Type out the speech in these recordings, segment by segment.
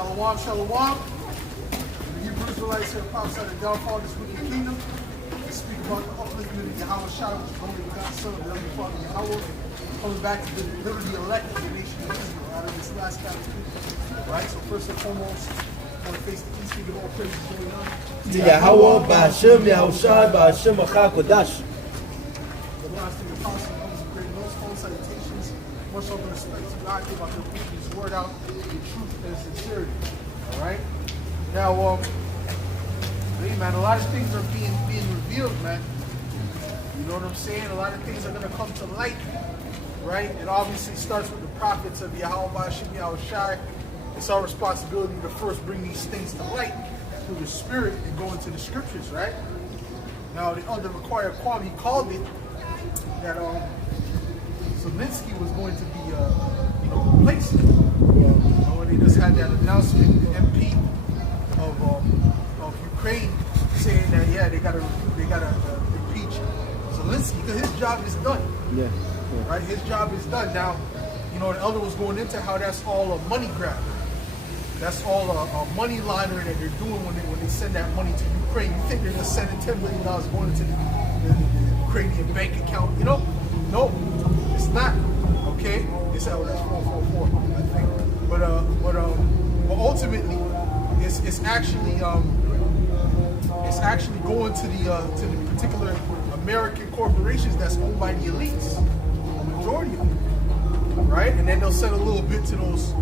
Shalom, shalom. The Hebrew Israelites here prophesy the downfall of this wicked kingdom. They speak about the upliftment of Yahweh Shai, which is only begotten Son of the Heavenly Father Yahweh, coming back to deliver the elect of the nation of Israel out of this last captivity. Right? So first and foremost, I want to face the east, give all praises going on. Yahweh, Ba'ashem, Yahushai, Ba'ashem, Achakodash. The last thing the apostle knows is great notes, full salutations. Much love and respect to God, give out his word out in truth and sincerity. Alright? Now, hey man, a lot of things are being revealed, man. You know what I'm saying? A lot of things are gonna come to light. Right? It obviously starts with the prophets of Yahweh Ba'ashem Yahushai. It's our responsibility to first bring these things to light through the Spirit and go into the scriptures, right? Now, the other required quality, he called it that Zelensky was going to be replaced. When they just had that announcement, the MP of Ukraine saying that they gotta impeach Zelensky because his job is done. Yeah. Right, his job is done. Now, the elder was going into how that's all a money grab. That's all a money laundering that they're doing when they send that money to Ukraine. You think they're just sending $10 million going into the Ukrainian bank account? No, it's not. Okay, it's that's 444, I think. But ultimately, it's actually going to the particular American corporations that's owned by the elites, the majority of them, right? And then they'll send a little bit to those,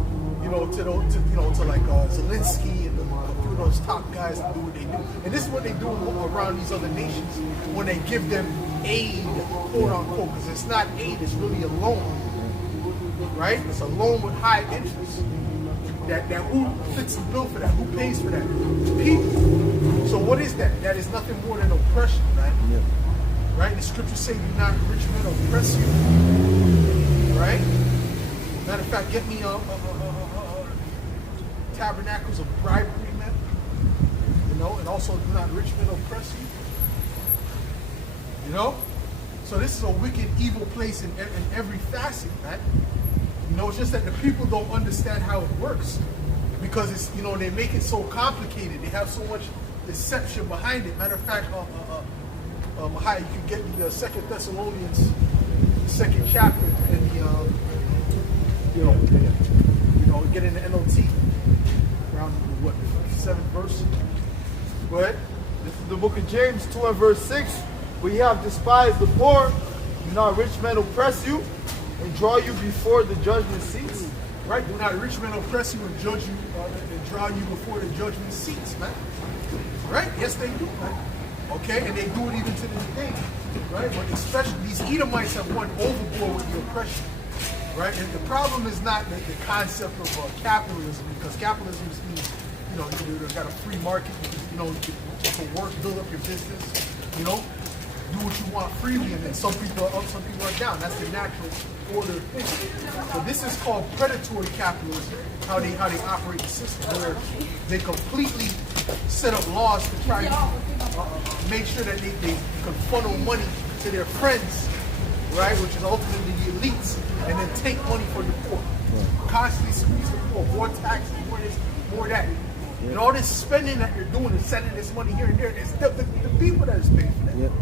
to like Zelensky and a few of those top guys to do what they do. And this is what they do around these other nations when they give them aid, quote unquote, because it's not aid, it's really a loan, right? It's a loan with high interest. That who fits the bill for that? Who pays for that? The people. So what is that? That is nothing more than oppression, right? Yeah. Right? The scriptures say, do not rich men oppress you. Right? Matter of fact, get me tabernacles of bribery, man. And also do not rich men oppress you. So this is a wicked, evil place in every facet, man. It's just that the people don't understand how it works because it's they make it so complicated. They have so much deception behind it. Matter of fact, Mahai, you can get the 2 Thessalonians, the 2nd chapter, and get in the NLT around what 7th verse. Go ahead. This is the book of James 2 and verse 6. We have despised the poor, do not rich men oppress you, and draw you before the judgment seats. Right? Do not rich men oppress you and judge you and draw you before the judgment seats, man. Right? Yes, they do, man. Okay, and they do it even to this day, right? But especially these Edomites have went overboard with the oppression, right? And the problem is not the concept of capitalism, because capitalism means you've got a free market, you can work, build up your business, do what you want freely, and then some people are up, some people are down. That's the natural order of things. So this is called predatory capitalism, how they operate the system, where they completely set up laws to try to make sure that they can funnel money to their friends, right, which is ultimately the elites, and then take money from the poor. Constantly squeeze the poor, more taxes, more this, more that. And all this spending that you're doing and sending this money here and there, it's the people that is paying for that. Yep.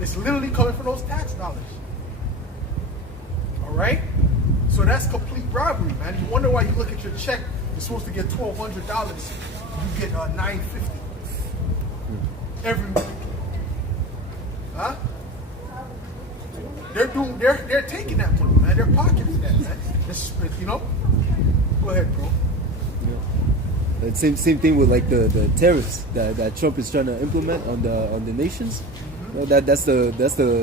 It's literally coming from those tax dollars. All right? So that's complete robbery, man. You wonder why you look at your check, you're supposed to get $1,200, you get $950 every week. Huh? They're taking that money, man. They're pocketing that, man. Go ahead, bro. The same thing with like the tariffs that Trump is trying to implement on the nations. That's the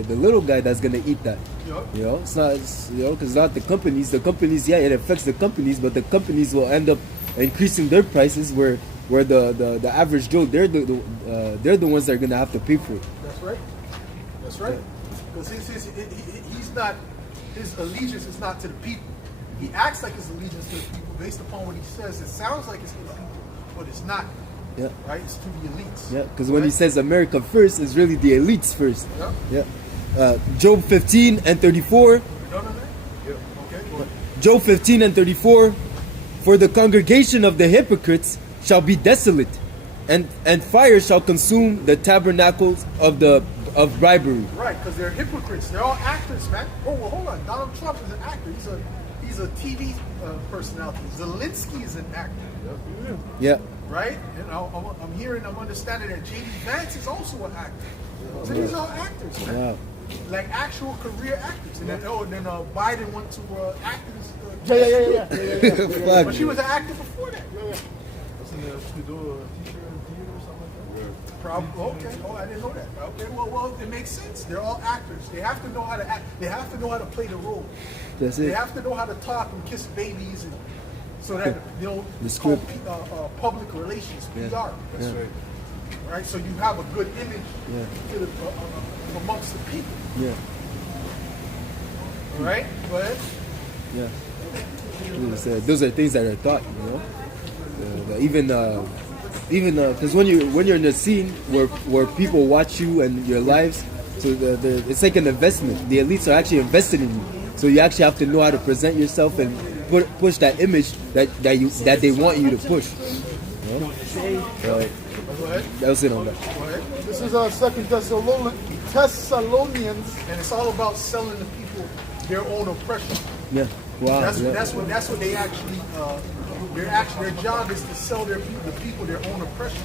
little guy that's gonna eat that. Yep. It's not because it's not the companies. The companies, it affects the companies, but the companies will end up increasing their prices where the average Joe they're the ones that are gonna have to pay for it. That's right. Because his allegiance is not to the people. He acts like his allegiance to the people based upon what he says. It sounds like it's to the people, but it's not. Yeah. Right? It's to the elites. Yeah, because when he says America first, it's really the elites first. Yeah. Yeah. Job 15 and 34. You done on that? Yeah. Okay. Job 15 and 34. For the congregation of the hypocrites shall be desolate, and fire shall consume the tabernacles of bribery. Right, because they're hypocrites. They're all actors, man. Oh, well, hold on. Donald Trump is an actor. He's a TV personality. Zelensky is an actor. Yeah. Right? And I'm understanding that J.D. Vance is also an actor. So these are all actors, man. Wow. Like actual career actors. And then Biden went to actors. Yeah. Fuck. But she was an actor before that. Wasn't there to do a teacher in theater or something like that? Probably. Okay. Oh, I didn't know that. Okay. Well, it makes sense. They're all actors. They have to know how to act. They have to know how to play the role. That's They it. have to know how to talk and kiss babies, and so that The it's called script. public relations (PR). Yeah. That's Yeah. right. Right. So you have a good image Yeah. to the, amongst the people. Yeah. All right. Go ahead. Yeah. Those are things that are taught, you know. Even because when you're in a scene where people watch you and your lives, so it's like an investment. The elites are actually invested in you, so you actually have to know how to present yourself and push that image that they want you to push. You know? Right. Go ahead. That was it on that. Go ahead. This is 2 Thessalonians. And it's all about selling the people their own oppression. Yeah. Wow. That's Yeah. what they actually their job is to sell the people their own oppression,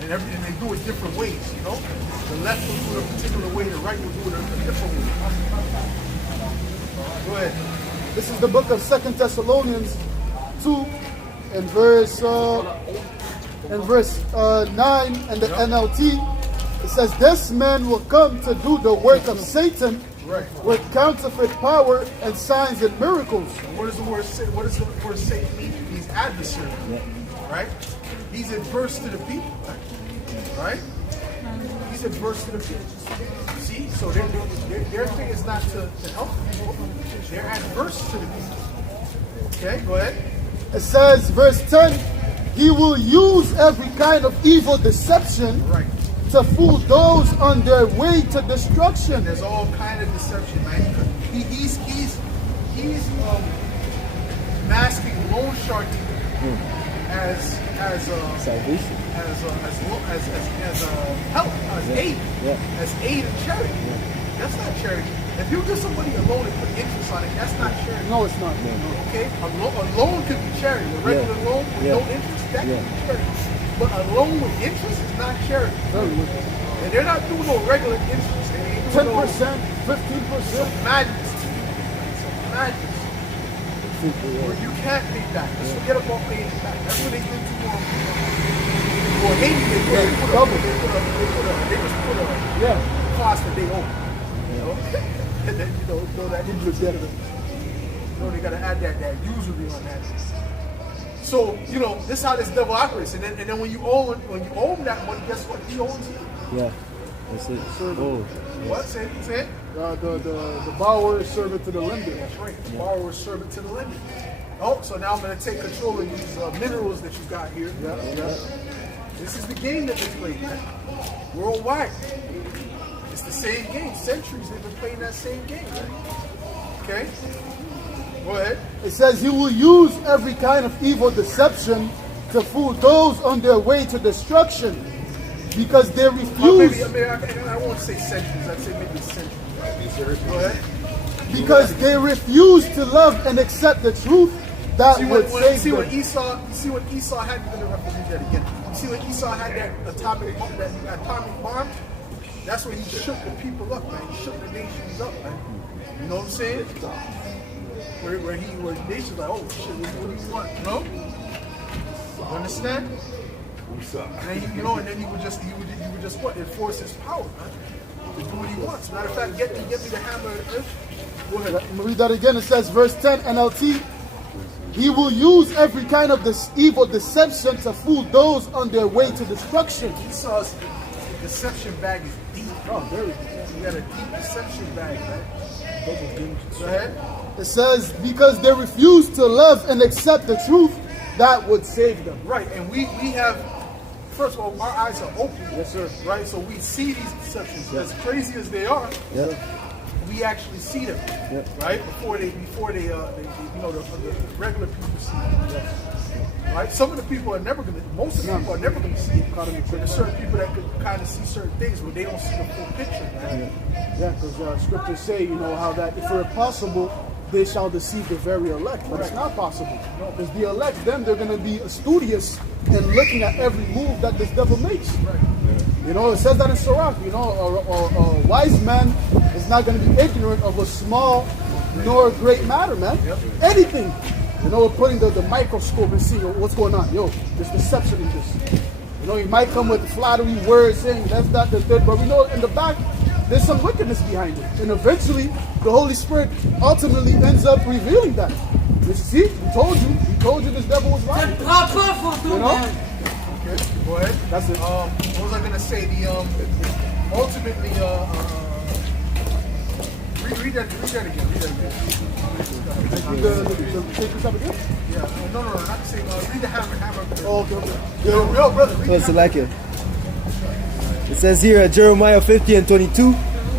and they do it different ways. You know, the left will do it a particular way, the right will do it a different way. Go ahead. This is the book of 2 Thessalonians 2 and verse 9 and the NLT. It says, "This man will come to do the work of Satan." Right. With counterfeit power and signs and miracles. What does the word say? What does the word Satan mean? He's adversary. Right? He's adverse to the people. Right? He's adverse to the people. See? So their thing is not to help the people. They're adverse to the people. Okay, go ahead. It says, verse 10, "He will use every kind of evil deception Right. to fool those on their way to destruction." There's all kind of deception, man. He's masking loan sharking as Salvation. as help, as aid, Yeah. as aid and charity. That's not charity. If you give somebody a loan and put interest on it, that's not charity. No, it's not. Okay, a loan could be charity. A regular loan with no interest, that could be charity. But a loan with interest is not charity. And they're not doing no regular interest. They ain't doing 10%, 15%. madness. Some madness. Where you can't pay back. Just forget about paying it back. That's what they did to Haiti. They just put a cost that they owe. You know? And then that interest. They gotta add that usury on that. So, this is how this devil operates. And then when you owe him that money, guess what? He owns you. Yeah. That's it. Oh. What? Say it. The borrower is servant to the lender. That's right. The borrower is servant to the lender. Oh, so now I'm going to take control of these minerals that you got here. Yeah. This is the game that they play, man. Worldwide. It's the same game. Centuries they've been playing that same game, right? Okay? Go ahead. It says, "He will use every kind of evil deception to fool those on their way to destruction, because they refuse." I won't say centuries. I'd say maybe centuries. Go ahead. Because they refuse to love and accept the truth that would save see them. what Esau had. You're gonna have to read that again. You see when Esau had that atomic bomb? That's when he shook the people up, man. He shook the nations up, man. You know what I'm saying? Where the nations like, oh shit, what do you want? You know? You understand? And then and then he would just what? Enforce his power, man. To do what he wants. Matter of fact, get me the hammer of the earth. Go ahead. Let me read that again. It says, verse 10 NLT, "He will use every kind of this evil deception to fool those on their way to destruction." Esau's deception bag is deep. Oh, very good. He got a deep deception bag, man. Go ahead. It says, because they refuse to love and accept the truth that would save them. Right, and we have, first of all, our eyes are open. Yes, sir. Right, so we see these deceptions as crazy as they are. Yeah. we actually see them, right? Before they the regular people see them. Right? Some of the people are never gonna. Most of the people are never gonna see it. But there's certain people that could kind of see certain things, but they don't see the full picture, man. Yeah, because scriptures say, you know, how that if it were possible, they shall deceive the very elect, but it's not possible. Because the elect, then they're going to be studious and looking at every move that this devil makes. Right. You know, it says that in Sirach, you know, a wise man is not going to be ignorant of a small nor a great matter, man. Anything. You know, putting the microscope and seeing what's going on. Yo, there's deception in this. You know, he might come with flattery words saying that's not the third, but we know in the back, there's some wickedness behind it. And eventually, the Holy Spirit ultimately ends up revealing that. You see, we told you this devil was lying. You know? Okay, go ahead. That's it. What was I gonna say? The ultimately, read that again. Take this up again? Yeah, no, not the same. Read the hammer. Oh, okay. Yo, real brother. Read Oh, it's like it. It says here at Jeremiah 50:22,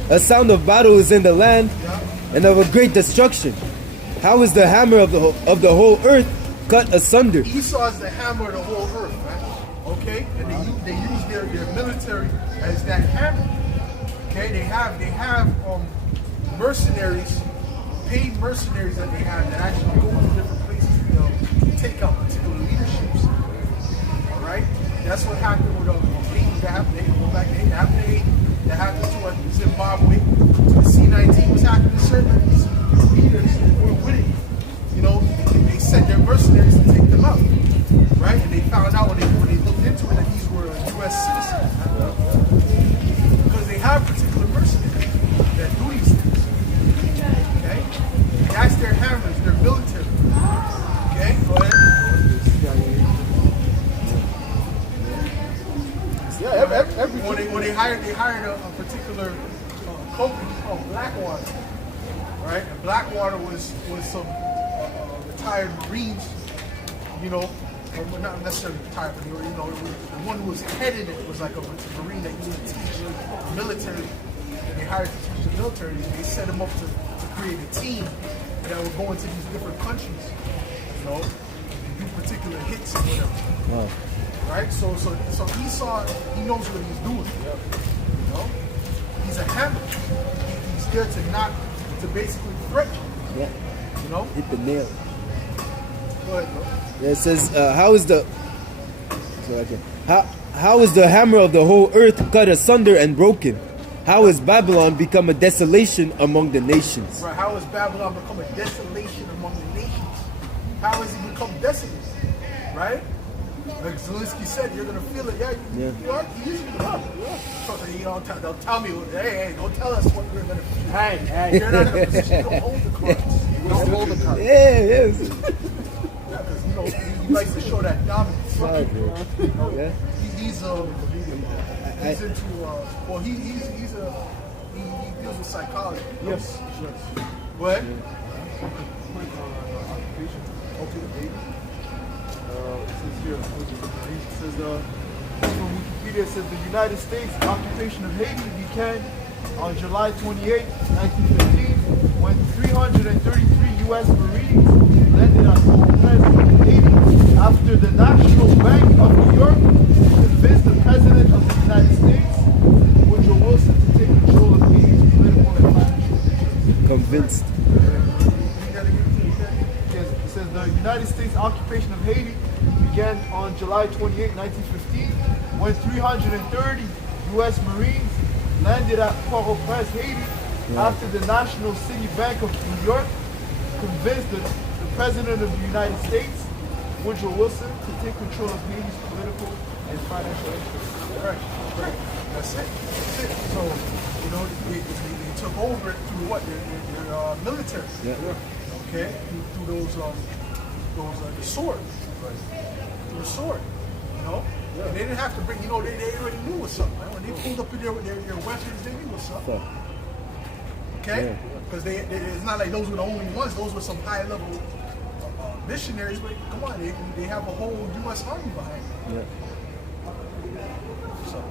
a sound of battle is in the land, and of a great destruction. How is the hammer of the whole earth cut asunder? Esau is the hammer of the whole earth, man. Okay, and they use their military as that hammer. Okay, they have mercenaries, paid mercenaries that they have that actually go to different places to take out particular leaderships. All right, that's what happened with Haiti. That happened to Zimbabwe. The C-19 was happening to certain leaders who were with it. You know, they sent their mercenaries to take them out, right? And they found out when they looked into it that these were U.S. citizens, because they have particular mercenaries that do these things. Okay, that's their hammers, their military. Okay, go ahead. Yeah, every When they hired a particular company called Blackwater, right? And Blackwater was some retired Marines, you know, or not necessarily retired, but you know, the one who was headed it was like a Marine that used to teach the military. And they hired to teach the military. And they set him up to create a team that would go into these different countries, you know, and do particular hits and whatever. Wow. Right? So Esau, he knows what he's doing. You know? He's a hammer. He's there to basically threaten you. Yeah. You know? Hit the nail. Go ahead, bro. Yeah, it says, how is the hammer of the whole earth cut asunder and broken? How is Babylon become a desolation among the nations? Right, how has Babylon become a desolation among the nations? How has it become desolate? Right? Like Zelensky said, you're gonna feel it. Yeah. You are using the Bible. Yeah. So you don't tell me. Hey, don't tell us what we're gonna feel. Hey. You're not in a position to hold the cards. You don't hold the cards. Yeah, yes. Because you know he likes to show that dominance. Right, bro. Yeah. He's into well he deals with psychology. Yes. Go ahead. Okay. It says here, it says, from Wikipedia, it says the United States occupation of Haiti began on July 28, 1915, when 333 U.S. Marines landed at Port-au-Prince, Haiti, after the National Bank of New York convinced the President of the United States, Woodrow Wilson, to take control of Haiti's political and financial interests. Convinced. Yes, it says the United States occupation of Haiti began on July 28, 1915, when 330 U.S. Marines landed at Port-au-Prince, Haiti, after the National City Bank of New York convinced the President of the United States, Woodrow Wilson, to take control of Haiti's political and financial interests. Right. That's it. So, you know, they took over it through what? Their military. Yeah. Okay? Through those the sword. Through the sword. You know? And they didn't have to bring, you know, they already knew what's up, man. When they pulled up in there with their weapons, they knew what's up. Okay? Because it's not like those were the only ones. Those were some high level missionaries, but come on, they have a whole U.S. Army behind them. Yeah. So,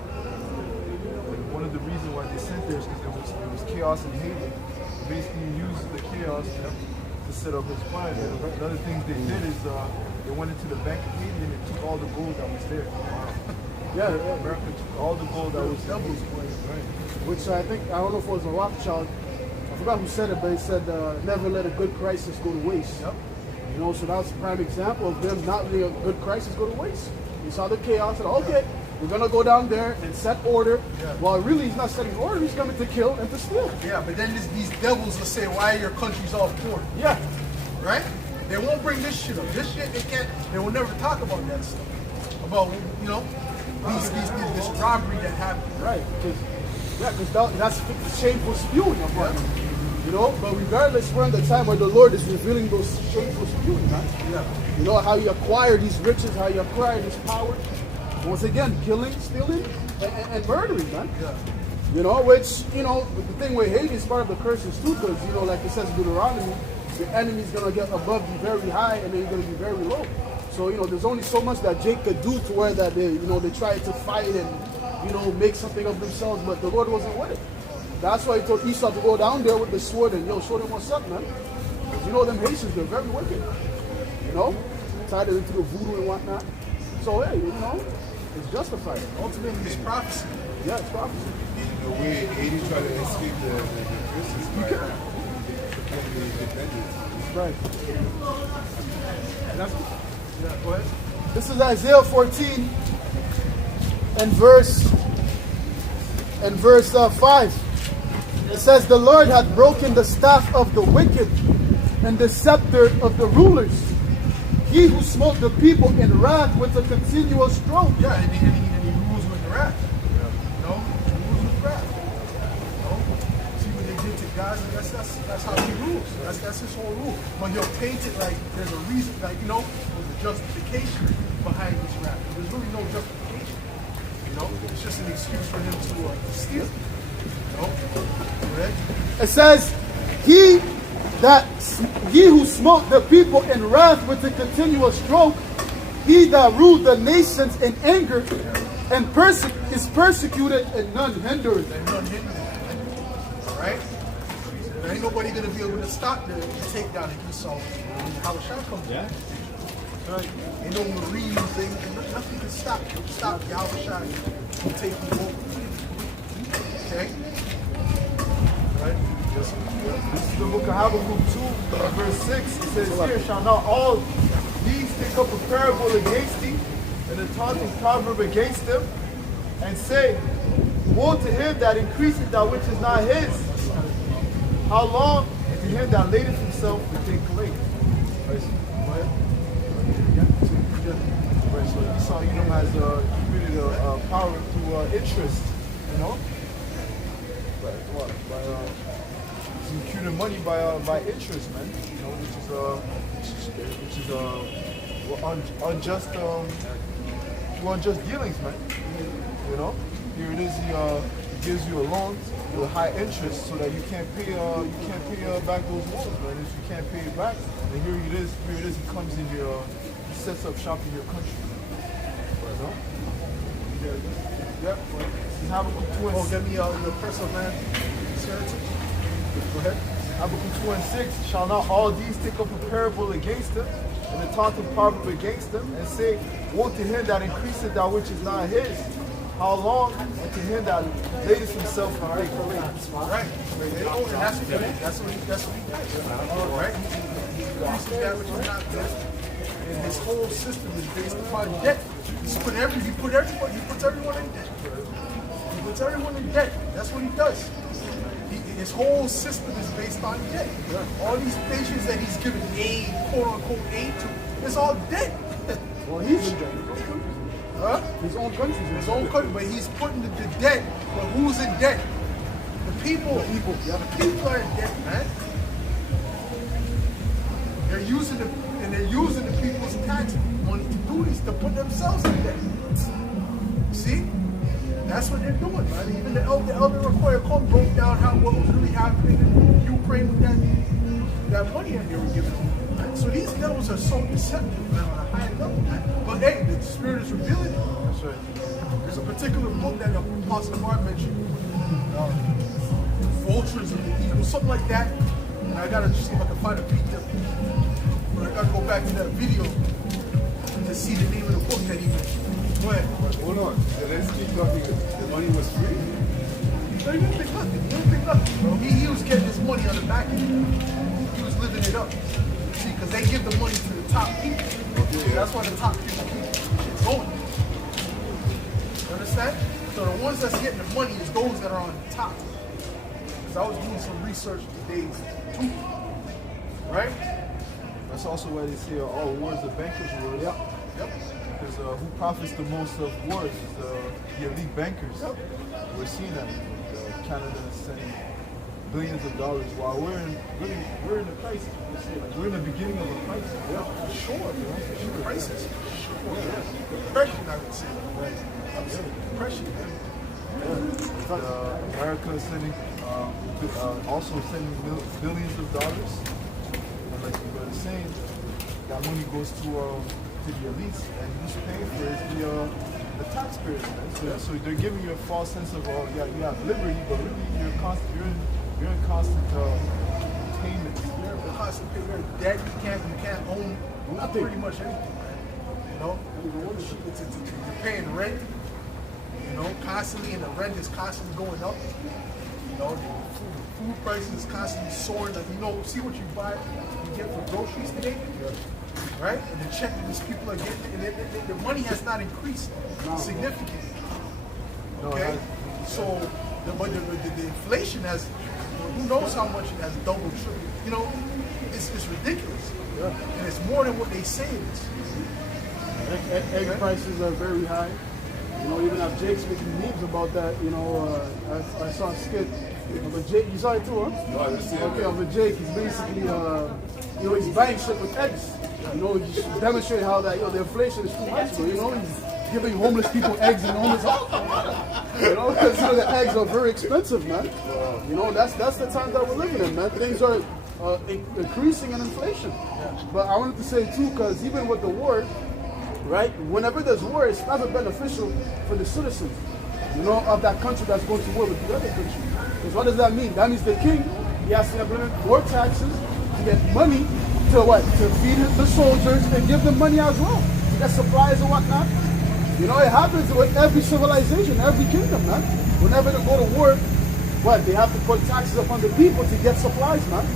one of the reasons why they sent there is because there was chaos in Haiti. basically used the chaos to set up his plan. And another thing they did is they went into the Bank of Haiti and they took all the gold that was there. Yeah, America took all the gold that was there. Right. which I think, I don't know if it was a Rothschild, I forgot who said it, but he said, never let a good crisis go to waste. Yep. You know, so that's a prime example of them not letting a good crisis go to waste. He saw the chaos and, okay, we're going to go down there and set order. Yeah. Well, really, he's not setting order, he's coming to kill and to steal. Yeah, but then these devils will say, why are your countries all poor? Yeah. Right? They won't bring this shit up. This shit, they will never talk about that stuff. About, you know, this robbery that happened. Right, because that's shameful spewing upon him. You know, but regardless, we're in the time where the Lord is revealing those shameful spewing, right? Yeah. You know, how you acquire these riches, how you acquire this power. Once again, killing, stealing, and murdering, man. Yeah. You know, which, you know, the thing with Haiti is part of the curses too, because, you know, like it says in Deuteronomy, your enemy's going to get above you very high and then you're going to be very low. So, you know, there's only so much that Jake could do to where that they, you know, they tried to fight and, you know, make something of themselves, but the Lord wasn't with it. That's why he told Esau to go down there with the sword and, yo, show them what's up, man. You know, them Haitians, they're very wicked. You know, tied it into the voodoo and whatnot. So, hey, you know, it's justified. Ultimately, it's prophecy. Yeah, it's prophecy. In a way, Haiti try to escape the curses by becoming independent. Right. And that's, yeah, go ahead. This is Isaiah 14 and verse 5. It says, the Lord hath broken the staff of the wicked and the scepter of the rulers. He who smote the people in wrath with a continual stroke. Yeah, and he rules with wrath. You know, he rules with wrath. You know, see what they did to God, and that's how he rules. That's his whole rule. But he'll paint it like there's a reason, like, you know, there's a justification behind his wrath. There's really no justification. You know, it's just an excuse for him to steal. You know, right? It says, he who smote the people in wrath with a continual stroke, he that ruled the nations in anger, and is persecuted and none hindered. And none hidden. All right? There ain't nobody going to be able to stop the takedown of Esau when Yahushua comes. Yeah. Right? Ain't no Marine thing. Nothing can stop Yahushua from taking over. Okay? Right? This is the book of Habakkuk 2, verse 6. It says, here shall not all these take up a parable against thee, and a taunting proverb against them, and say, woe to him that increaseth that which is not his. How long? And to him that ladeth himself with take lake. Right, so Esau, you know, has created a power through interest, you know? He's imputing money by interest, man. You know, which is unjust dealings, man. You know, here it is. He gives you a loan with high interest so that you can't pay back those loans, man. If you can't pay it back, then here it is. He comes in here, he sets up shop in your country. You know? Yep. Habakkuk 2 and 6. Get me the personal man. Go ahead. Habakkuk 2 and 6. Shall not all these take up a parable against them, and a taunting proverb against them, and say, woe to him that increaseth that which is not his. How long? And to him that lateth himself in great lake. Right. And that's what he does. Right? He increases that which is not good. And his whole system is based upon debt. He puts everyone in debt. He puts everyone in debt. That's what he does. His whole system is based on debt. All these nations that he's giving aid, quote unquote aid to, it's all debt. Well, he's in debt. Huh? His own country. His own country, but he's putting the debt. But who's in debt? The people. Yeah, the people are in debt, man. They're using the people's tax money to do this, to put themselves in debt. See? That's what they're doing, man. Even the elder recorder broke down what was really happening in Ukraine with that money that they were giving them. Right? So these devils are so deceptive, man, on a high level, man. But hey, the Spirit is revealing it. That's right. There's a particular book that Apostle Mark mentioned. vultures and the eagles, something like that. And I gotta see if I can find a video. But I gotta go back to that video to see the name of the book that he mentioned. Go ahead. Hold on. Zelensky thought the money was free. No, he didn't think nothing. He didn't think nothing, bro. He was getting his money on the back end. He was living it up. See, because they give the money to the top people. That's why the top people keep it going. You understand? So the ones that's getting the money is those that are on the top. Because I was doing some research today too. Right? That's also why they say all wars are bankers' wars. Yep. Because who profits the most of wars is the elite bankers. Yep. We're seeing that. Canada is sending billions of dollars while we're in a crisis. We're in the beginning of a crisis. Yeah, for sure, bro. Crisis. Sure. Depression, I would say. Right. Depression. America is sending, also sending billions of dollars. And like you were saying, that money goes to the elites, and who's paying for it is the taxpayers. Right? So they're giving you a false sense of, yeah, you have liberty, but really you're in constant payment. You're in constant payment. Debt, you can't own pretty much anything. You know, you're paying rent. You know, constantly, and the rent is constantly going up. You know, the food prices is constantly soaring. Like, you know, see what you buy, you get for groceries today, right? And the check that these people are getting, and the money has not increased significantly. Okay, so but the inflation has, who knows how much it has doubled, tripled. You know, it's ridiculous, and it's more than what they say it is. Egg prices are very high. You know, even if Jake's making memes about that, you know, I saw a skit of a Jake. You saw it too, huh? No, I didn't see it. Okay, of a Jake. He's basically, you know, he's buying shit with eggs. You know, he's demonstrating how that, you know, the inflation is too much. So, you know, he's giving homeless people eggs in homeless houses. You know, because, you know, the eggs are very expensive, man. You know, that's the time that we're living in, man. Things are increasing in inflation. But I wanted to say too, because even with the war, right? Whenever there's war, it's never beneficial for the citizens, you know, of that country that's going to war with the other country. Because what does that mean? That means the king, he has to implement more taxes to get money to what? To feed the soldiers and give them money as well to get supplies and whatnot. You know, it happens with every civilization, every kingdom, man. Whenever they go to war, what? They have to put taxes upon the people to get supplies, man.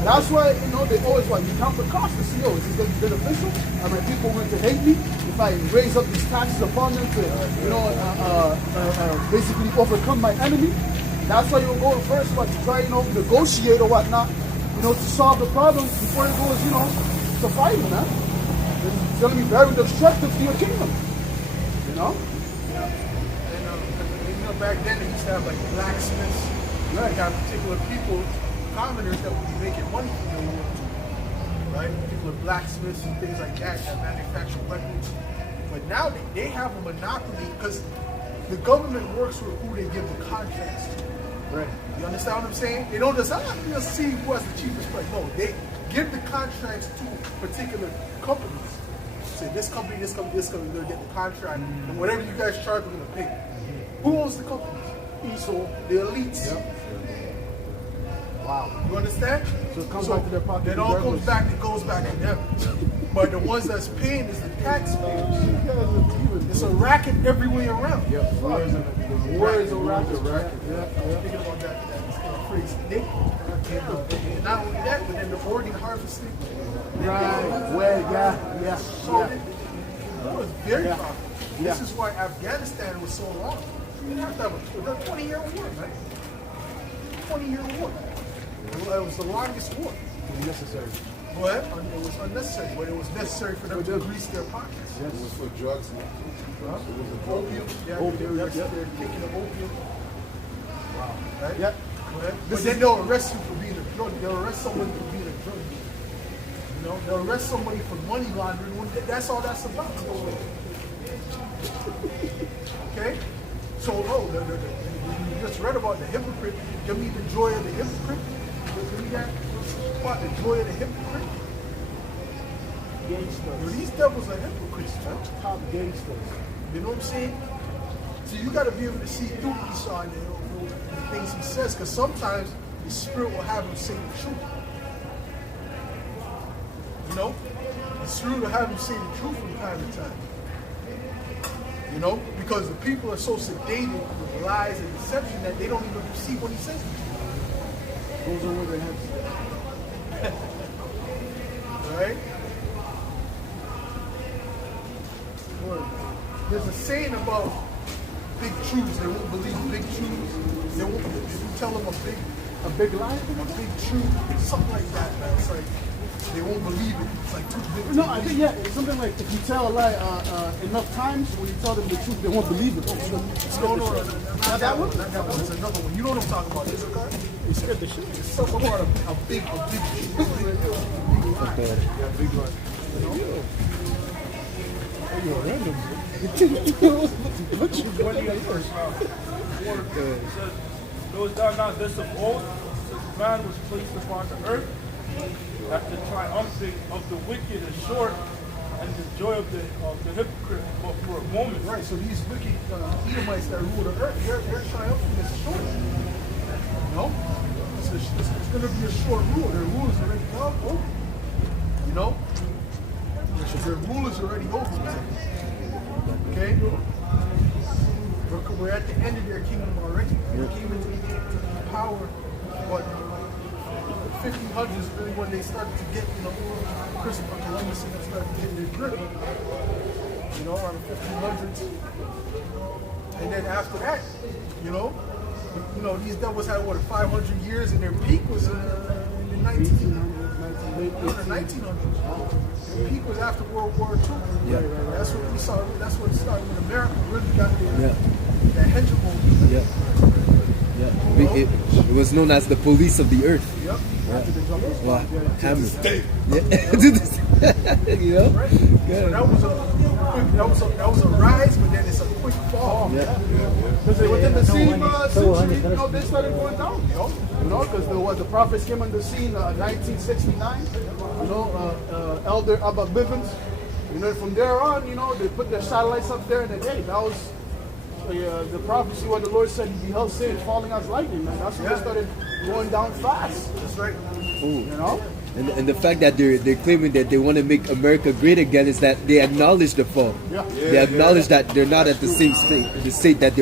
That's why, you know, they always want, you count the cost to see, oh, is this going to be beneficial? Are my people going to hate me if I raise up these taxes upon them to, you know, basically overcome my enemy? That's why you'll go first, what, to try, you know, negotiate or whatnot, you know, to solve the problem before it goes, you know, to fighting, man. It's going to be very destructive to your kingdom, you know? Yeah. And, you know, back then they used to have, like, blacksmiths. Right. Got particular people, commoners that would be making money from the war, right? People are blacksmiths and things like that manufacture weapons. But now they have a monopoly because the government works with who they give the contracts to. Right. You understand what I'm saying? They don't just, see who has the cheapest price. No, they give the contracts to particular companies. Say this company, they're going to get the contract, and whatever you guys charge, we're going to pay. Who owns the companies? So the elites. Yep. Wow. You understand? So it comes back to their pocket. It all goes back, it goes back to them. But the ones that's paying is the taxpayers. It's a racket every way around. Yep. War is a racket. Yeah. Thinking about that. It's kind of crazy. And not only that, but then the organ harvesting. Right. Well, yeah. So it was very powerful. This is why Afghanistan was so long. You have to have a 20-year war, man. 20-year war. It was the longest war. Necessary. But it was unnecessary, but it was necessary for them to grease their pockets. It was for drugs. Opium. Yeah, Opium, they're yep. taking the opium. Wow. Right? Yep. But then they'll arrest you for being a drug. They'll arrest someone for being a drug dealer. You know, they'll arrest somebody for money laundering. That's all that's about. Okay? So, you just read about the hypocrite. Give me the joy of the hypocrite. Give me that. About the joy of the hypocrite. Gangsters. These devils are hypocrites, man. Top gangsters. You know what I'm saying? So you got to be able to see through Esau and the things he says, because sometimes the Spirit will have him say the truth. You know? The Spirit will have him say the truth from time to time. You know? Because the people are so sedated with lies and deception that they don't even see what he says. Those are where they have. Right? There's a saying about big truths. They won't believe big truths. They won't. If you tell them A big lie? a big truth, something like that, man. It's like they won't believe it. It's like too big. No, I think, yeah, it's something like if you tell a lie enough times, when you tell them the truth, they won't believe it. No, not that one. Not that one. It's another one. You know what I'm talking about? This car? You scared the shit. It's something about a big truth. Yeah, big lie. You're random. Those thou not this of old, since man was placed upon the earth, that the triumphing of the wicked is short, and the joy of the hypocrite but for a moment. Right. So these wicked Edomites that rule the earth, their triumphant is short. No, it's going to be a short rule. Their rule is already over. You know, their rule is already over. Okay, we're at the end of their kingdom already. They came into power, what, the 1500s really when they started to get, you know, Christopher Columbus and them started getting their grip. You know, around the 1500s. And then after that, you know, these devils had what, 500 years, and their peak was in the 1900s. Their peak was after World War II. Yeah. That's what we saw. That's what started when America really got their hegemony. Yeah. Yeah. It was known as the police of the earth. Yep. Yeah. Wow. Hammer. Yeah. You know? Right. Good. So that was a rise, but then it's a quick fall. Yeah. Because within the same century, you know, they started going down. You know, because the prophets came on the scene 1969. You know, Elder Abba Bivens. You know, from there on, you know, they put their satellites up there, and then, hey, that was the prophecy where the Lord said he beheld Satan falling as lightning, man. That's when they started going down fast. That's right. You know? And the fact that they're claiming that they want to make America great again is that they acknowledge the fall. Yeah. They acknowledge that they're not at the same state that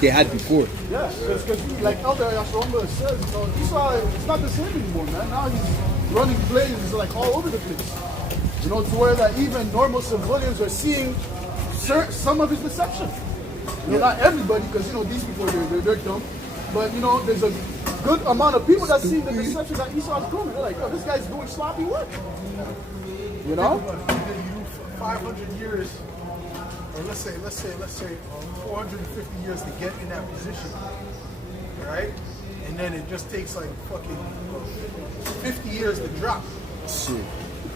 they had before. Yeah, because like Elder Yashomba says, you know, Esau, it's not the same anymore, man. Now he's running blazes like all over the place. You know, to where that even normal civilians are seeing some of his deception. You know, not everybody, because you know these people they're dumb, but you know there's a good amount of people that see the deception that Esau's doing. They're like, oh, this guy's doing sloppy work. You know? You 500 years, or let's say 450 years to get in that position, right? And then it just takes like fucking 50 years to drop. Shit.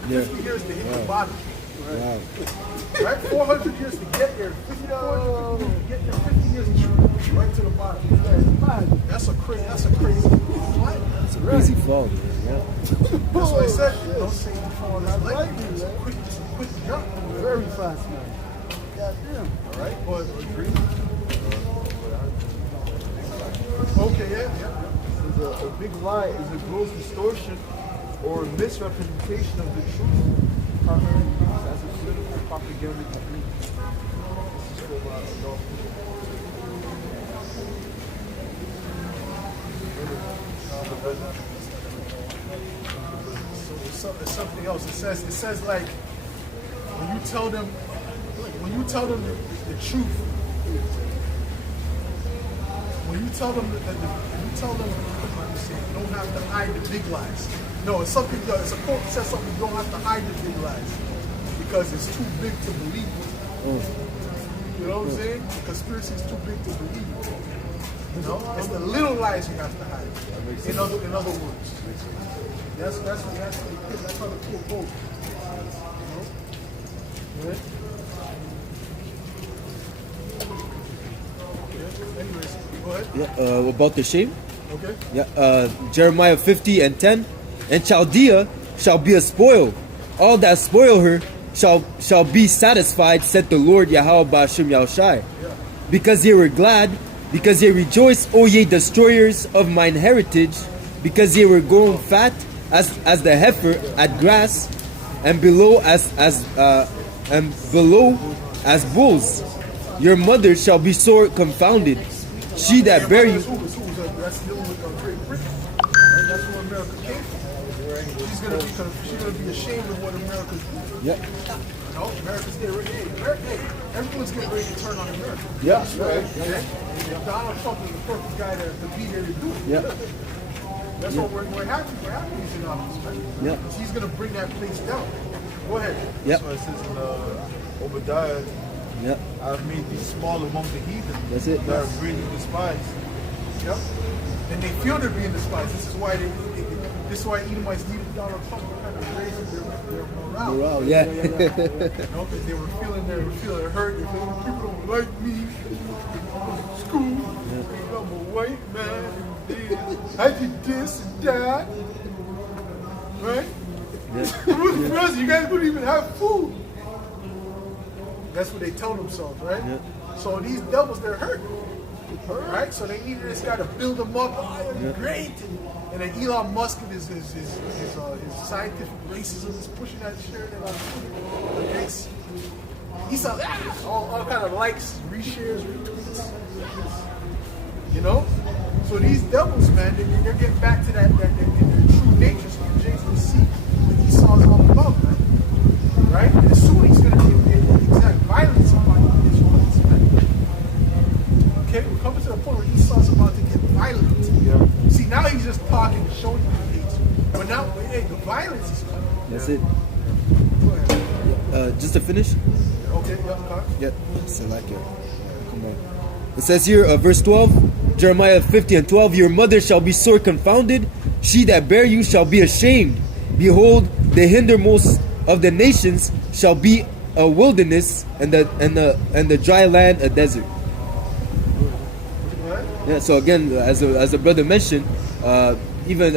Yeah. 50 years to hit the bottom. Wow. Right? 400 years to get there. 50 years to drop right to the bottom. That's a crazy. That's a Crazy fall, man. Yeah. That's what I said. Don't say you fall as lightning. It's a quick jump. Very fast, man. Goddamn. All right, boy. Agree. Okay, yeah. A big lie is a gross distortion or misrepresentation of the truth, primarily used as a political propaganda technique. This is for adult So it's something else. It says like when you tell them the truth. When you tell them you don't have to hide the big lies. No, it's something. It's a quote that says something. You don't have to hide the big lies because it's too big to believe. You know what I'm saying? The conspiracy is too big to believe. You know, it's the little lies you have to hide. In other words, that's how the quote goes. You know? Yeah. Anyways, go ahead. Yeah. About the shame. Okay. Yeah. Jeremiah 50 and 10. And Chaldea shall be a spoil. All that spoil her shall be satisfied, said the Lord Yahweh Ba'ashem Yahushai. Because they were glad because ye rejoice, O ye destroyers of mine heritage, because ye were grown fat as the heifer at grass, and below as bulls. Your mother shall be sore confounded. She that bare you. That's dealing with Great Britain. Right? That's where America came from. She's gonna be ashamed of what America's doing. Yep. You know, America's getting ready. Everyone's getting ready to turn on America. Yeah. Right? Okay? And Donald Trump is the perfect guy to be there to do it. Yeah. That's what we're happy. We're happy he's in office, right? Yeah. Because he's gonna bring that place down. Go ahead. Yep. That's why it says in Obadiah, Yep. I've made thee small among the heathen. That's it. That are greatly despised. Yep. And they feel they're being despised. This is why Edomites needed Donald Trump to kind of raise their morale. Morale, yeah. You know, because they were feeling hurt. They feel people don't like me. School. I'm a white man. I did this and that. Right? Who's the president? You guys wouldn't even have food. That's what they tell themselves, right? Yeah. So these devils, they're hurt. Right? So they needed this guy to build them up. Oh, you're great. And then Elon Musk and his scientific racism is pushing that shit against. He saw all kind of likes, reshares, retweets. You know? So these devils, man, they're getting back to their true nature. So James will see what Esau's all about, man. Right? And soon he's going to be exact violence upon the Israelites, man. Okay, we're coming to the point where Esau's about to get violent. Yeah. See, now he's just talking and showing you the hates. But now, hey, the violence is coming. That's it. Go ahead. Just to finish. Okay, Yep. So like it. Come on. It says here, verse 12, Jeremiah 50 and 12, your mother shall be sore confounded, she that bare you shall be ashamed. Behold, the hindermost of the nations shall be a wilderness, and the dry land a desert. Yeah. So again, as the brother mentioned, even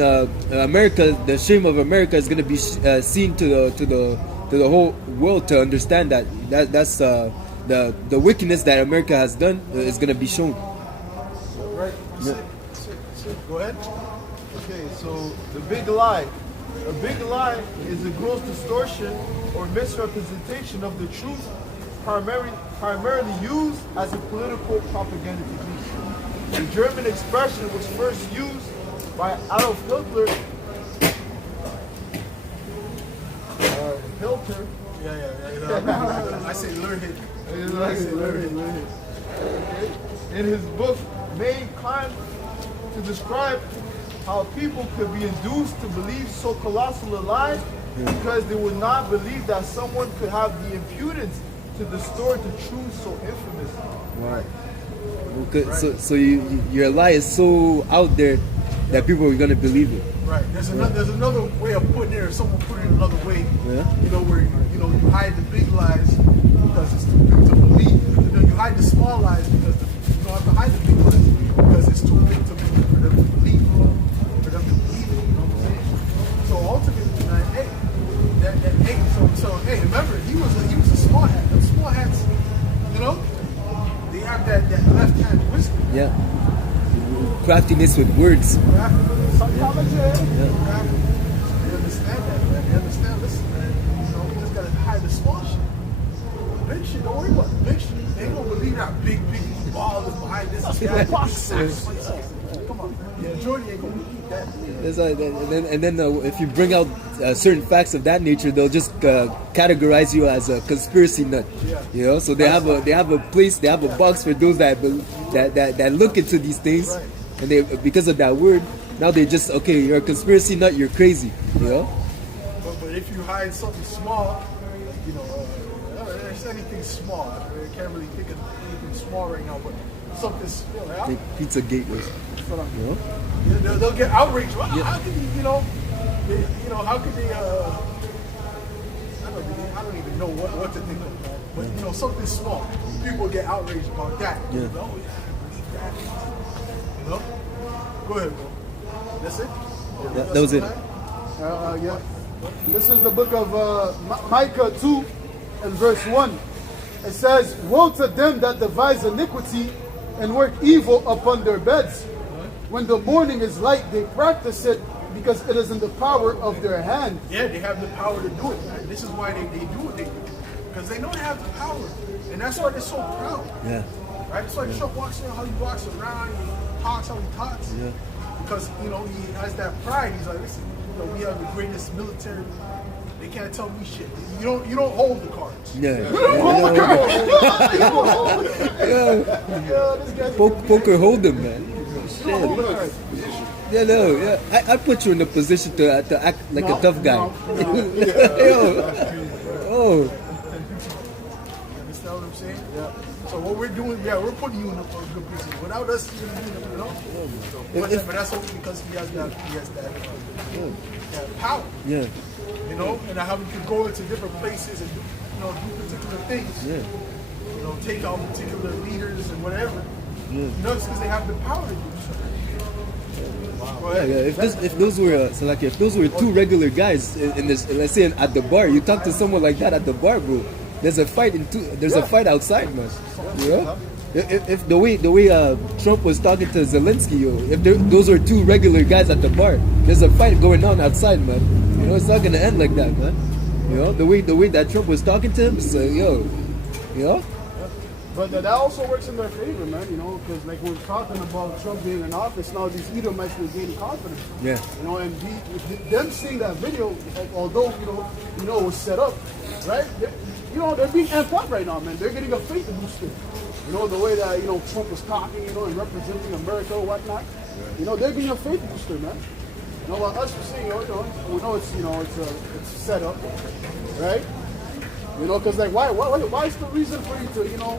America, the shame of America is going to be seen to the whole world to understand that's the wickedness that America has done is going to be shown. Right. Yeah. Go ahead. Okay, so the big lie. A big lie is a gross distortion or misrepresentation of the truth, primarily used as a political propaganda technique. The German expression was first used by Adolf Hitler. Hitler. Yeah. I say Lurhit. I say Lurhit. In his book, Mein Kampf, to describe how people could be induced to believe so colossal a lie because they would not believe that someone could have the impudence to distort the truth so infamous. Wow. Okay, so your lie is so out there that people are gonna believe it. Right. There's another way of putting it, or someone put it another way. Yeah. You know, where you hide the big lies because it's too big to believe. You hide the small lies because you don't have to hide the big lies because it's too big for them to believe. For them to believe it. You know what I'm saying? So ultimately, hey, remember he was a small hat. Them small hats, they have that left hand wisdom. Yeah. Craftiness with words. Psychology. Yeah. They understand that, man. They understand, listen, man. We just gotta hide the small shit. Big shit, don't worry about it. Big shit. They ain't gonna believe that big ball is behind this. Come on, man. Yeah, Jordy ain't gonna believe that. It's like, and then if you bring out certain facts of that nature, they'll just categorize you as a conspiracy nut. Yeah. So they have a place, they have a box for those that look into these things, right. And they, because of that word, now they just, okay, you're a conspiracy nut, you're crazy. But if you hide something small, there's anything small. I can't really think of anything small right now, but something. I think Pizzagate was. They'll get outraged. Well, how could how could they? I don't even know what to think of that. But something small, people get outraged about that. Yeah. Go ahead, bro. That's it. That was it. Yeah. This is the book of Micah 2 and verse 1. It says, woe to them that devise iniquity and work evil upon their beds. When the morning is light, they practice it because it is in the power of their hand. Yeah, they have the power to do it, man. This is why they do what they do. Because they know they have the power. And that's why they're so proud. Yeah. Right? That's why Trump walks around how he walks around, he talks how he talks. Yeah. Because, you know, he has that pride. He's like, listen, you know, we have the greatest military. They can't tell me shit. You don't hold the cards. Yeah. This guy's Poker hold'em, man. Shit. Yeah, no, yeah. I put you in a position to act like a tough guy. Yo. Oh. You understand what I'm saying? Yeah. So what we're doing, yeah, we're putting you in a good position. Without us, you know. But that's only because he has that power. Yeah. You know, and how we can go into different places and do, you know, do particular things. Yeah. You know, take out particular leaders and whatever. Yeah. You know, it's because they have the power to do so. Yeah, yeah. If those were two regular guys in this, let's say at the bar, you talk to someone like that at the bar, bro. There's a fight a fight outside, man. You know? If the way Trump was talking to Zelensky, if those were two regular guys at the bar, there's a fight going on outside, man. You know, it's not gonna end like that, man. You know, the way that Trump was talking to him, so you know. But that also works in their favor, man, you know, because like we're talking about Trump being in office, now these Edomites were gaining confidence. Yeah. You know, and them seeing that video, although, you know, it was set up, right? They're being amped up right now, man. They're getting a faith booster. You know, the way that, you know, Trump was talking, you know, and representing America or whatnot. You know, they're getting a faith booster, man. You know, while us we're seeing, we know it's, you know, it's set up, right? You know, because like, why is the reason for you to, you know,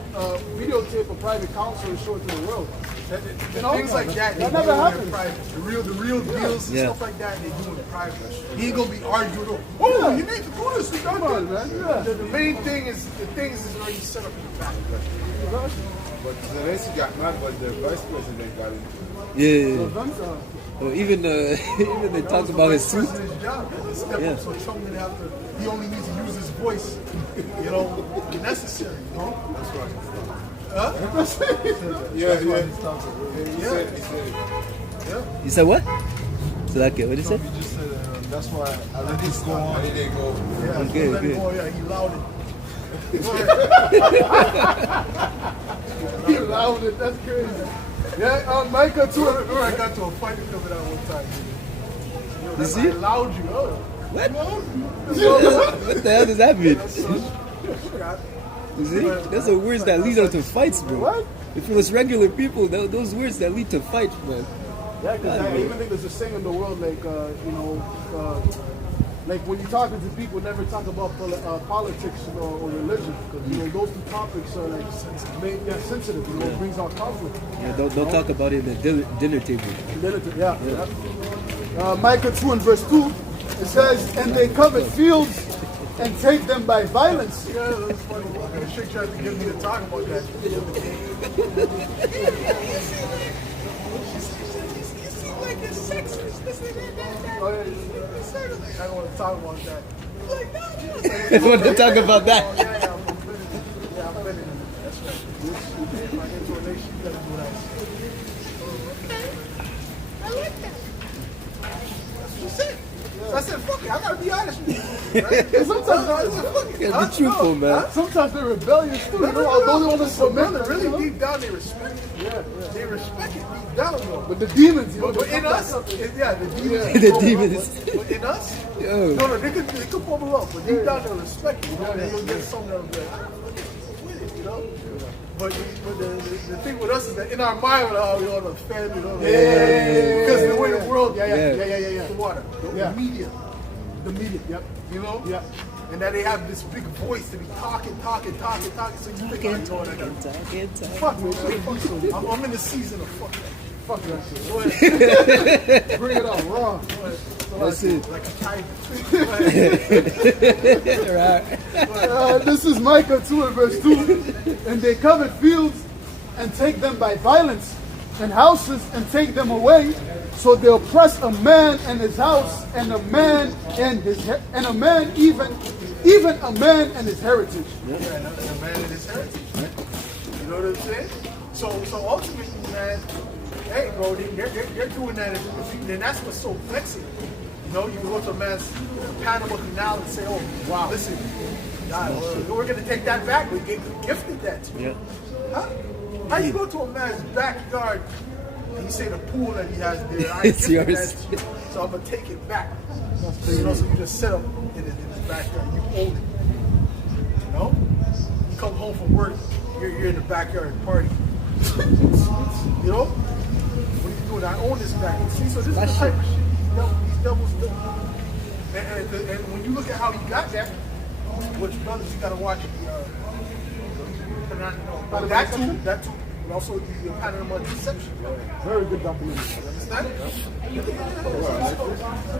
videotape a private council and show it to the world? Things like that, that never happens. Private. The real deals and Yeah. stuff like that, they do in private. He ain't gonna be arguing. Oh, you need to do this. You got Come on, that. man. Yeah. The main thing is already set up in the back. But Zelensky got mad, but the vice president got into it. Yeah. Events, Even they talk about his suit. President's job. He step Yeah. up, so Trump didn't have to. He only needs to use his voice, you know, when necessary. You know. That's right. Huh? Yeah. He said You said what? So that what did he say? He just said that's why I let this go I on. didn't go. Yeah, Okay, he let it good. go. Yeah, he allowed it. he allowed it. That's crazy. Yeah, Micah too. Remember, I got to a fight with him that one time. You see? I allowed you. Oh. What? What the hell does that mean? You see? Those are words that lead to fights, bro. What? If it was regular people, those words that lead to fights, man. Yeah, because I even think there's a saying in the world like, like when you're talking to people, never talk about politics or religion, because you know those two topics are like sensitive. You know, it brings out conflict. Yeah, don't talk about it in the dinner table. Yeah. Micah 2 and verse 2, it says, "And they covet fields and take them by violence." Yeah, that's funny. The chick tried to get me to talk about that. Like it's sexist. I don't want to talk about that. Like, no. I want to talk about that. Yeah, I'm better than that. That's right. If I get to a nation, you gotta do what I say. Okay. I like that. That's what you said. So I said, fuck it. I gotta be honest with you. Right? Sometimes I said, fuck it. You gotta be truthful, man. Sometimes they're rebellious too. You know, although they want to submit, Really deep down, they respect it. Yeah. They respect it deep down, though. But the demons, you know, But in us, yeah, the demons. The demons. But in us, Yo. no, they could bubble up, but deep down they respect it. You know, they'll get something that'll be like, with it, you know. But the thing with us is that in our mind, we want to offend, you know. Because the way the world, the water, the media, yep, you know, and that they have this big voice to be talking. So you think I'm going to fuck me. I'm in the season of fuck that. Fuck that shit. Go ahead. bring it out raw. That's it. Like a tiger. This is Micah 2 and verse 2. "And they covet fields and take them by violence, and houses and take them away. So they oppress a man and his house, and a man and even a man and his heritage." Yeah, and a man in his heritage. You know what I'm saying? So ultimately, man, hey, bro, they're doing that, and that's what's so vexing. You know, you can go to a man's Panama Canal and say, oh, wow, listen, we're going to take that back. We gifted that to you. Yeah. Huh? How you go to a man's backyard and you say the pool that he has there, I It's gifted yours. that to you, so I'm going to take it back. You know, so you just set up in his backyard, you own it. You know? You come home from work, you're in the backyard party. You know? What are you doing? I own this back. See, so this is the type of shit these devils do. And when you look at how he got that, which brothers you gotta watch that too, and also the Panama Deception. Very good documentary. You understand?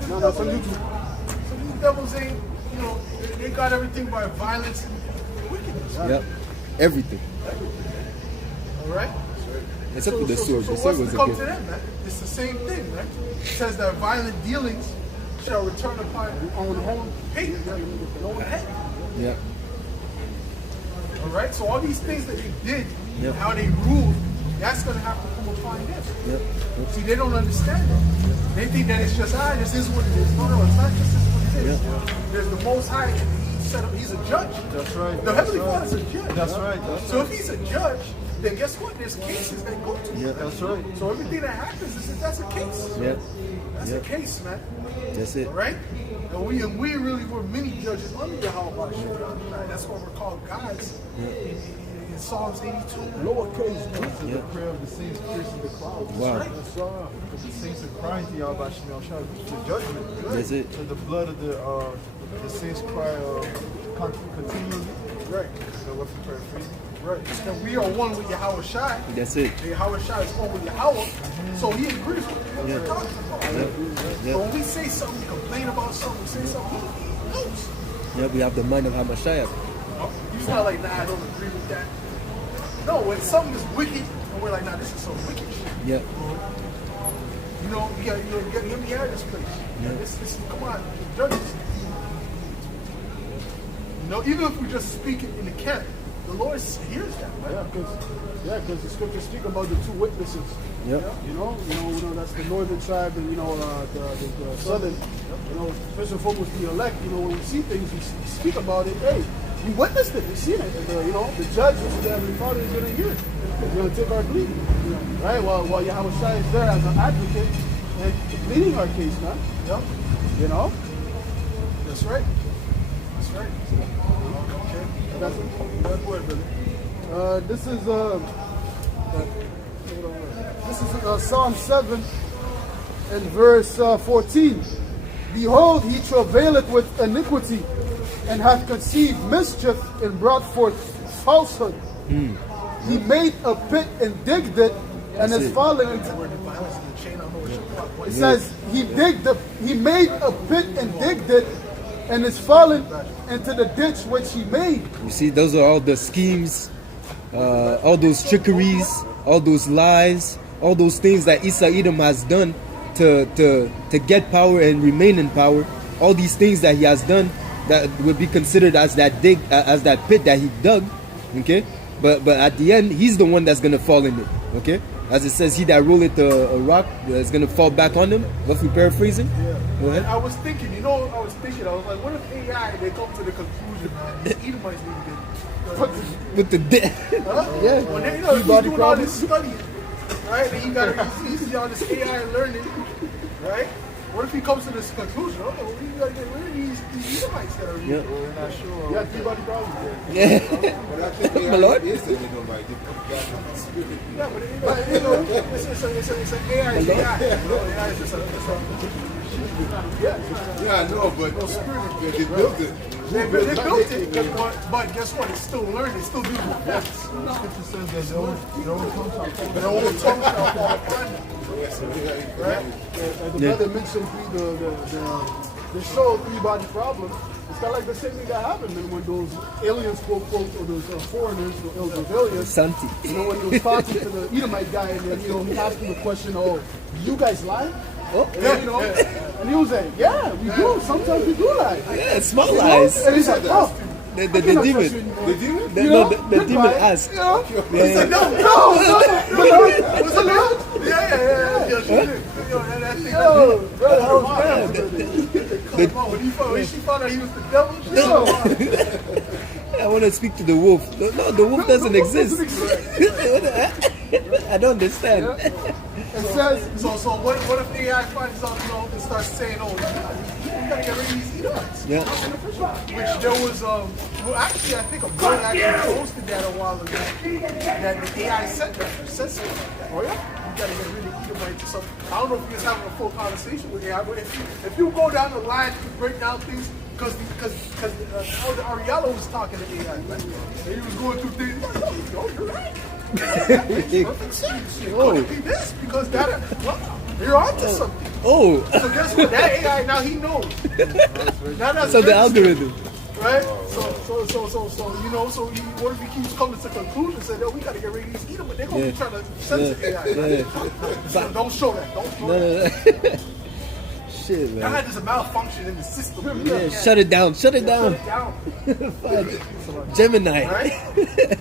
No, that's on YouTube. So these devils ain't, you know, they got everything by violence and wickedness. Yep. Everything. All right? Except for the sword. The So sword what's was to a come to gift. them, man? It's the same thing, right? It says that violent dealings shall return upon On home. hate, no head. Yeah. All right? So all these things that they did, Yep. how they ruled, that's going to have to come upon them. Yep. See, they don't understand that. They think that it's just, this is what it is. No, it's not just this what it is. Yeah. There's the Most High, and he's a judge. That's right. The Heavenly Father's a judge. That's right. That's So right. if he's a judge, then guess what? There's cases that go to. Yeah. That's right. So everything that happens that's a case. Yeah. That's Yeah. a case, man. That's it. All right? And we really were many judges under Yahweh. Right? That's why we're called guys in Psalms 82. Lowercase. This is the prayer of the saints piercing the clouds. Wow. That's right. The saints are crying to Yahweh Shemel Shah for judgment. That's it. So the blood of the saints cry continually. Right. You know what the prayer is? Right. And we are one with Yahweh Shai. That's it. Yahweh Shai is one with Yahweh. So he agrees with what we're talking about. Yeah. So when we say something, we complain about something, we say something, he knows. Yeah, we have the mind of Hamashiach. He's not like, nah, I don't agree with that. No, when something is wicked, and we're like, nah, this is so wicked. Yeah. You know, get me out of this place. This, come on, judges. You know, even if we just speak it in the camp, the Lord hears that, right? Because the scriptures speak about the two witnesses. Yep. You know, that's the northern tribe and the southern. You know, first and foremost the elect. You know, when we see things, we speak about it. Hey, we witnessed it, we seen it. And the judge, which is the Heavenly Father, is going to hear it. He's going to take our plea, right? While Yahweh Shai is there as an advocate and pleading our case, man. Yep. You know. That's right. That's right. Okay. That's it. Good word, brother. This is Psalm 7 and verse 14. Behold, he travaileth with iniquity, and hath conceived mischief, and brought forth falsehood. He made a pit and digged it, and That's is it. fallen into Word the violence in the chain, I don't know what you're it says he made a pit and digged it, and is fallen into the ditch which he made. You see, those are all the schemes, all those trickeries, all those lies, all those things that Isa Edom has done to get power and remain in power. All these things that he has done that would be considered as that pit that he dug. Okay, but at the end, he's the one that's gonna fall in it. Okay, as it says, he that rolleth a rock is gonna fall back on him. Roughly paraphrasing. Yeah. Go ahead. I was thinking, I was like, what if AI, they come to the conclusion, man, these Edomites need to With the huh? Yeah. When they, he's Body doing all this studying, right? And he's using all this AI learning, right? What if he comes to this conclusion? Okay, well, we gotta get rid of these Edomites that are here. Yeah. We're not sure. Yeah, three-body problem. Yeah. But I think My lord. is the Edomite. They come back from the spirit. Yeah, but it's an AI. AI is just Yeah, I know, but they built it. They built it, but guess what? It's still learning. It's still doing facts. Scripture says that their own tongue shall fall. Their own tongue shall fall upon them. Right? The brother mentioned the show three-body problem. It's kind of like the same thing that happened when those aliens, quote, or those foreigners, those aliens, Santi. when he was talking to the Edomite guy, and then, he asked him a question, do you guys lie? Oh, And he was like, yeah, we do. Sometimes we do lie. yeah, small lies. And he's like, The I cannot trust you demon. anymore. The demon? The, You no, know? the demon Goodbye. asked. You know? Yeah, yeah. No. Was it not? Yeah. Yo, she did. Yo, that thing. Yo, bro, that was Come bad. on, when she found out he was the devil, she Yo, I want to speak to the wolf. No, the wolf doesn't exist. I don't understand. it says, So what if AI finds out, and starts saying, oh, you gotta get rid of these Edomites? Yeah. Which there was, well, actually, I think a boy actually posted that a while ago. That the AI said so. Oh yeah, you gotta get rid of Edomites or something. I don't know if he was having a full conversation with AI, but if you go down the line to break down things, because Elder Ariella was talking to AI, right? And he was going through things. Yo, you're right. That makes perfect sense. It could be this because that. Well, you're onto something. Oh, So guess what? That AI now he knows. Now that's so the registered, algorithm. right? So what if he keeps coming to conclusions and we gotta get rid of these Edom, but they're gonna be trying to censor AI. Right? So don't show that. Don't show that. No. Shit, man. God, there's a malfunction in the system. Yeah, shut it down. Shut it down. Shut it down. Gemini. Right?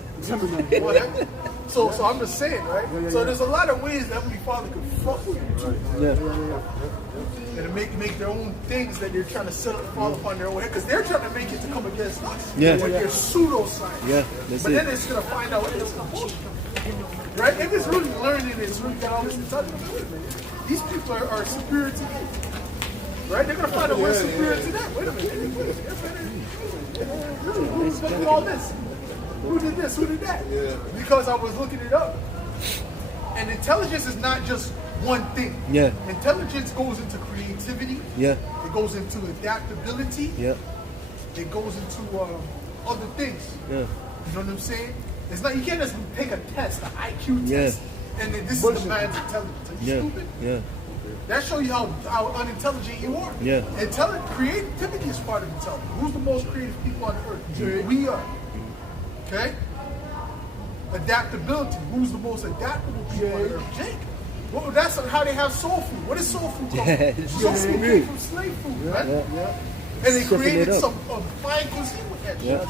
So I'm just saying, right? So there's a lot of ways that Heavenly Father could fuck with you too. Yeah. And make their own things that they're trying to set up, fall upon their own head, because they're trying to make it to come against us. Yeah. With their pseudoscience. Yeah, that's but it. then it's gonna find out it's bullshit. Right? If it's really learning, it's really got all this intelligence. Wait a minute. These people are superior to me. Right? They're gonna find out we're superior to them. Wait a minute. They're better. Who's doing all this? Who did this? Who did that? Yeah. Because I was looking it up. And intelligence is not just one thing. Yeah. Intelligence goes into creativity. Yeah. It goes into adaptability. Yeah. It goes into other things. Yeah. You know what I'm saying? It's not, you can't just take a test, an IQ Yeah. test, and then this is the man's intelligence. Are you Yeah. stupid? Yeah. That shows you how unintelligent you are. Yeah. Creativity is part of intelligence. Who's the most creative people on earth? We are. Okay? Adaptability. Who's the most adaptable people on earth? Jake. Well, that's how they have soul food. What is soul food called? Yeah, Soul food came from slave food, right? And they Sipping created it up. some fine cuisine with that shit.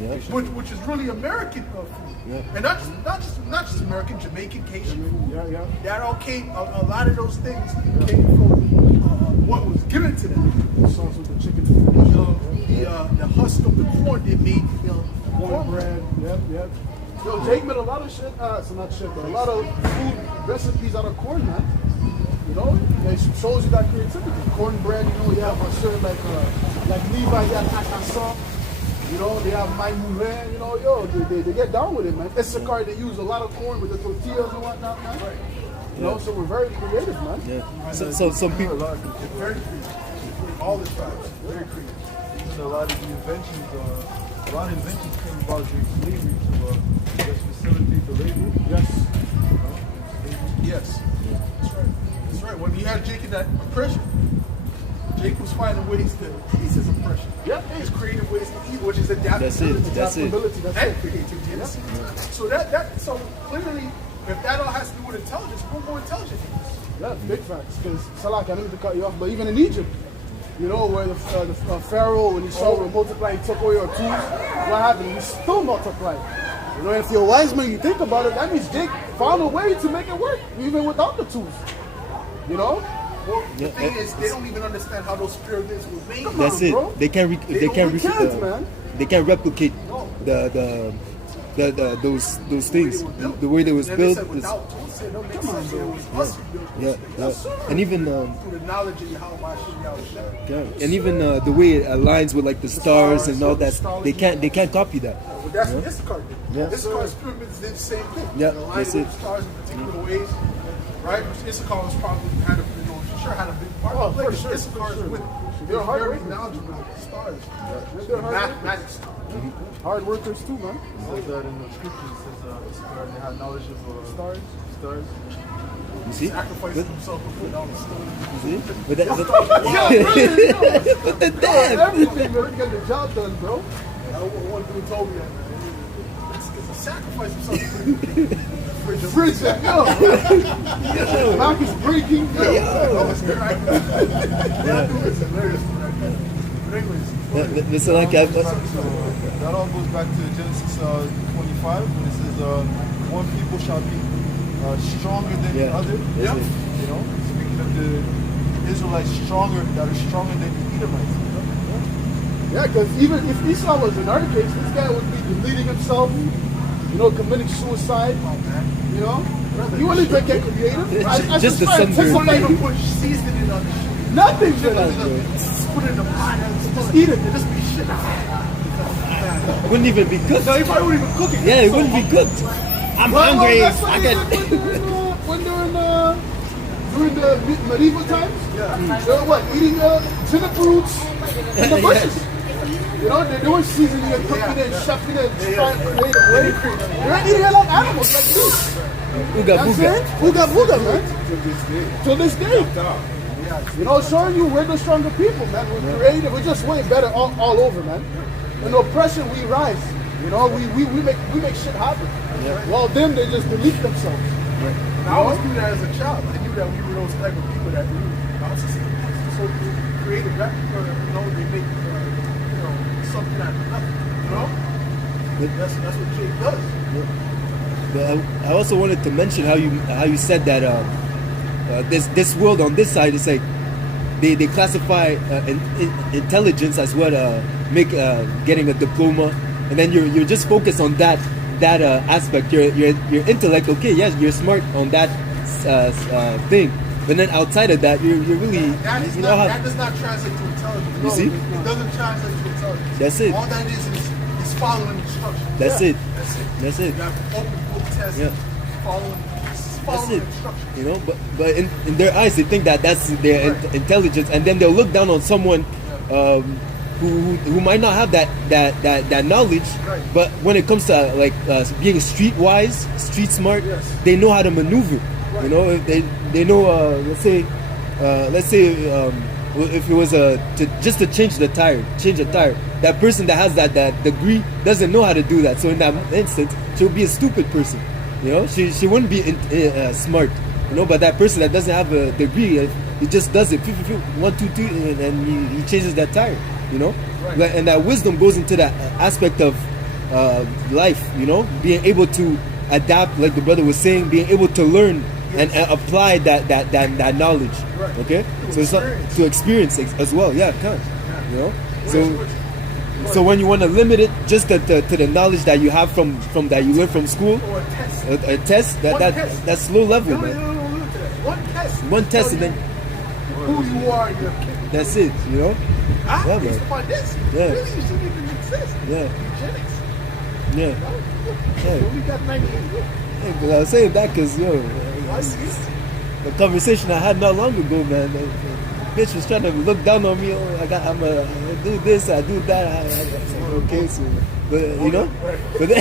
Yeah. Which is really American food. Yeah. And not just American, Jamaican, Cajun food. yeah. That all came, a lot of those things came from what was given to them. Sauce with the chicken. The husk of the corn they made, Cornbread. Yep. Yo, Jake made a lot of shit. So not shit, but a lot of food recipes out of corn, man. You know, it shows you that creativity. Cornbread, you know, you have a certain like Levi, you have Takasan. You know, they have my moulin, you know, yo, they get down with it, man. Issachar, they use a lot of corn with the tortillas and whatnot, man. You know, so we're very creative, man. Yeah. So some people. very creative. All the tribes, very creative. Even a lot of the inventions, came about during slavery to just facilitate the labor. Yes. Yes. That's right. That's right. When you had Jake in that oppression, Jake was finding ways to ease his oppression. Yeah. His creative ways to eat, which is adaptability. That's it. Adaptability, that's And it. creativity. Yeah. So clearly, if that all has to do with intelligence, we're more intelligent. Yeah, big facts. Because Salah, I didn't mean to cut you off, but even in Egypt, you know, where the Pharaoh, when he saw we multiply, he took away our tools. What happened? We still multiplied. You know, if you're a wise man, you think about it, that means Jake found a way to make it work, even without the tools. You know? Well, the thing is, they don't even understand how those pyramids were made. Come That's on, it. bro. They can't. They can't. We can't, man. They can't replicate those things. The way they was And they built. said without tools, it don't make sense. So it was us who built Yeah. those things. Yeah. And even. Through the knowledge of Yahweh, Yeah. And even the way it aligns with like the stars and all that, they can't copy that. Well, that's what Issachar did. Yeah. Issachar's pyramids did the same thing. Yeah, They aligned that's with it. the stars in particular ways. Right? Issachar was probably had a big part. Oh, to play, for but sure, Issachar for is sure. with They're hard very workers. knowledgeable with the stars. They're hard workers. Mathematics. Hard workers too, man. It says that in the scriptures, it says Issachar, they had knowledge of stars. You see? Sacrificing himself before all the stars. You see? But that, Everything, man. Get the job done, bro. One dude told me that, man. It's a sacrifice himself for the Bridge that, yo. Back is breaking, yo. It's hilarious. But anyways, listen, like That all goes back to Genesis 25 when it says one people shall be stronger than the other. That's it. You know, speaking of the Israelites that are stronger than the Edomites. You know? Yeah, because even if Esau was in our case, this guy would be deleting himself, committing suicide. You know, you want to get creative? Just the try to sunburn. take something- Put seasoning on the shit. Nothing. Chill out, Just bro. Just put it in the pot and just eat it. just be shit. Wouldn't even be cooked. No, he probably wouldn't even cook it. Yeah, it wouldn't be cooked. I'm hungry. That's what I they can. did during the medieval times. They were what? Eating tuna fruits in the bushes. You know, they weren't seasoning and cooking it and chefing it and trying to create a way. They're eating it like animals, like this. Ooga booga. Booga booga, man. To this day. You know, showing you we're the stronger people, man. We're creative. We're just way better all over, man. In oppression, we rise. You know, we make shit happen. While them, they just delete themselves. I always knew that as a child. I knew that we were those type of people that so creative. That they make something out of nothing. You know, that's what Jake does. But I also wanted to mention how you said that this world on this side is like they classify intelligence as what make getting a diploma, and then you're just focused on that aspect. Your intellect, okay, yes, you're smart on that thing, but then outside of that, you're really that does not translate to intelligence. You see? It doesn't translate to intelligence. That's it. All that is following instructions. That's it. That's it. You You have open book tests. Yeah. Following That's it. instructions. You know, but in their eyes, they think that's their intelligence, and then they'll look down on someone who might not have that knowledge, Right. but when it comes to being streetwise, street smart, they know how to maneuver. You know, if they know. Let's say if it was just to change the tire, that person that has that degree doesn't know how to do that. So in that instance, she'll be a stupid person. You know, she wouldn't be smart. You know, but that person that doesn't have a degree, he just does it, 1, 2, 3, and he changes that tire. You know, and that wisdom goes into that aspect of life. You know, being able to adapt, like the brother was saying, being able to learn and apply that knowledge. Okay, so it's not to experience as well. Yeah, kind. You know, so when you want to limit it just to the knowledge that you have from that you learn from school, Or a test. a test that's low level, man. One test. And then Who you are in your kid. that's it. You know. Yeah, Based man. upon this. Yeah. Really, you shouldn't even exist. Yeah. Eugenics. Yeah. So we got 98. Yeah, but I was saying that because the conversation I had not long ago, man. The bitch was trying to look down on me. Oh, I do this, I do that. Okay, so, but you know, but then, I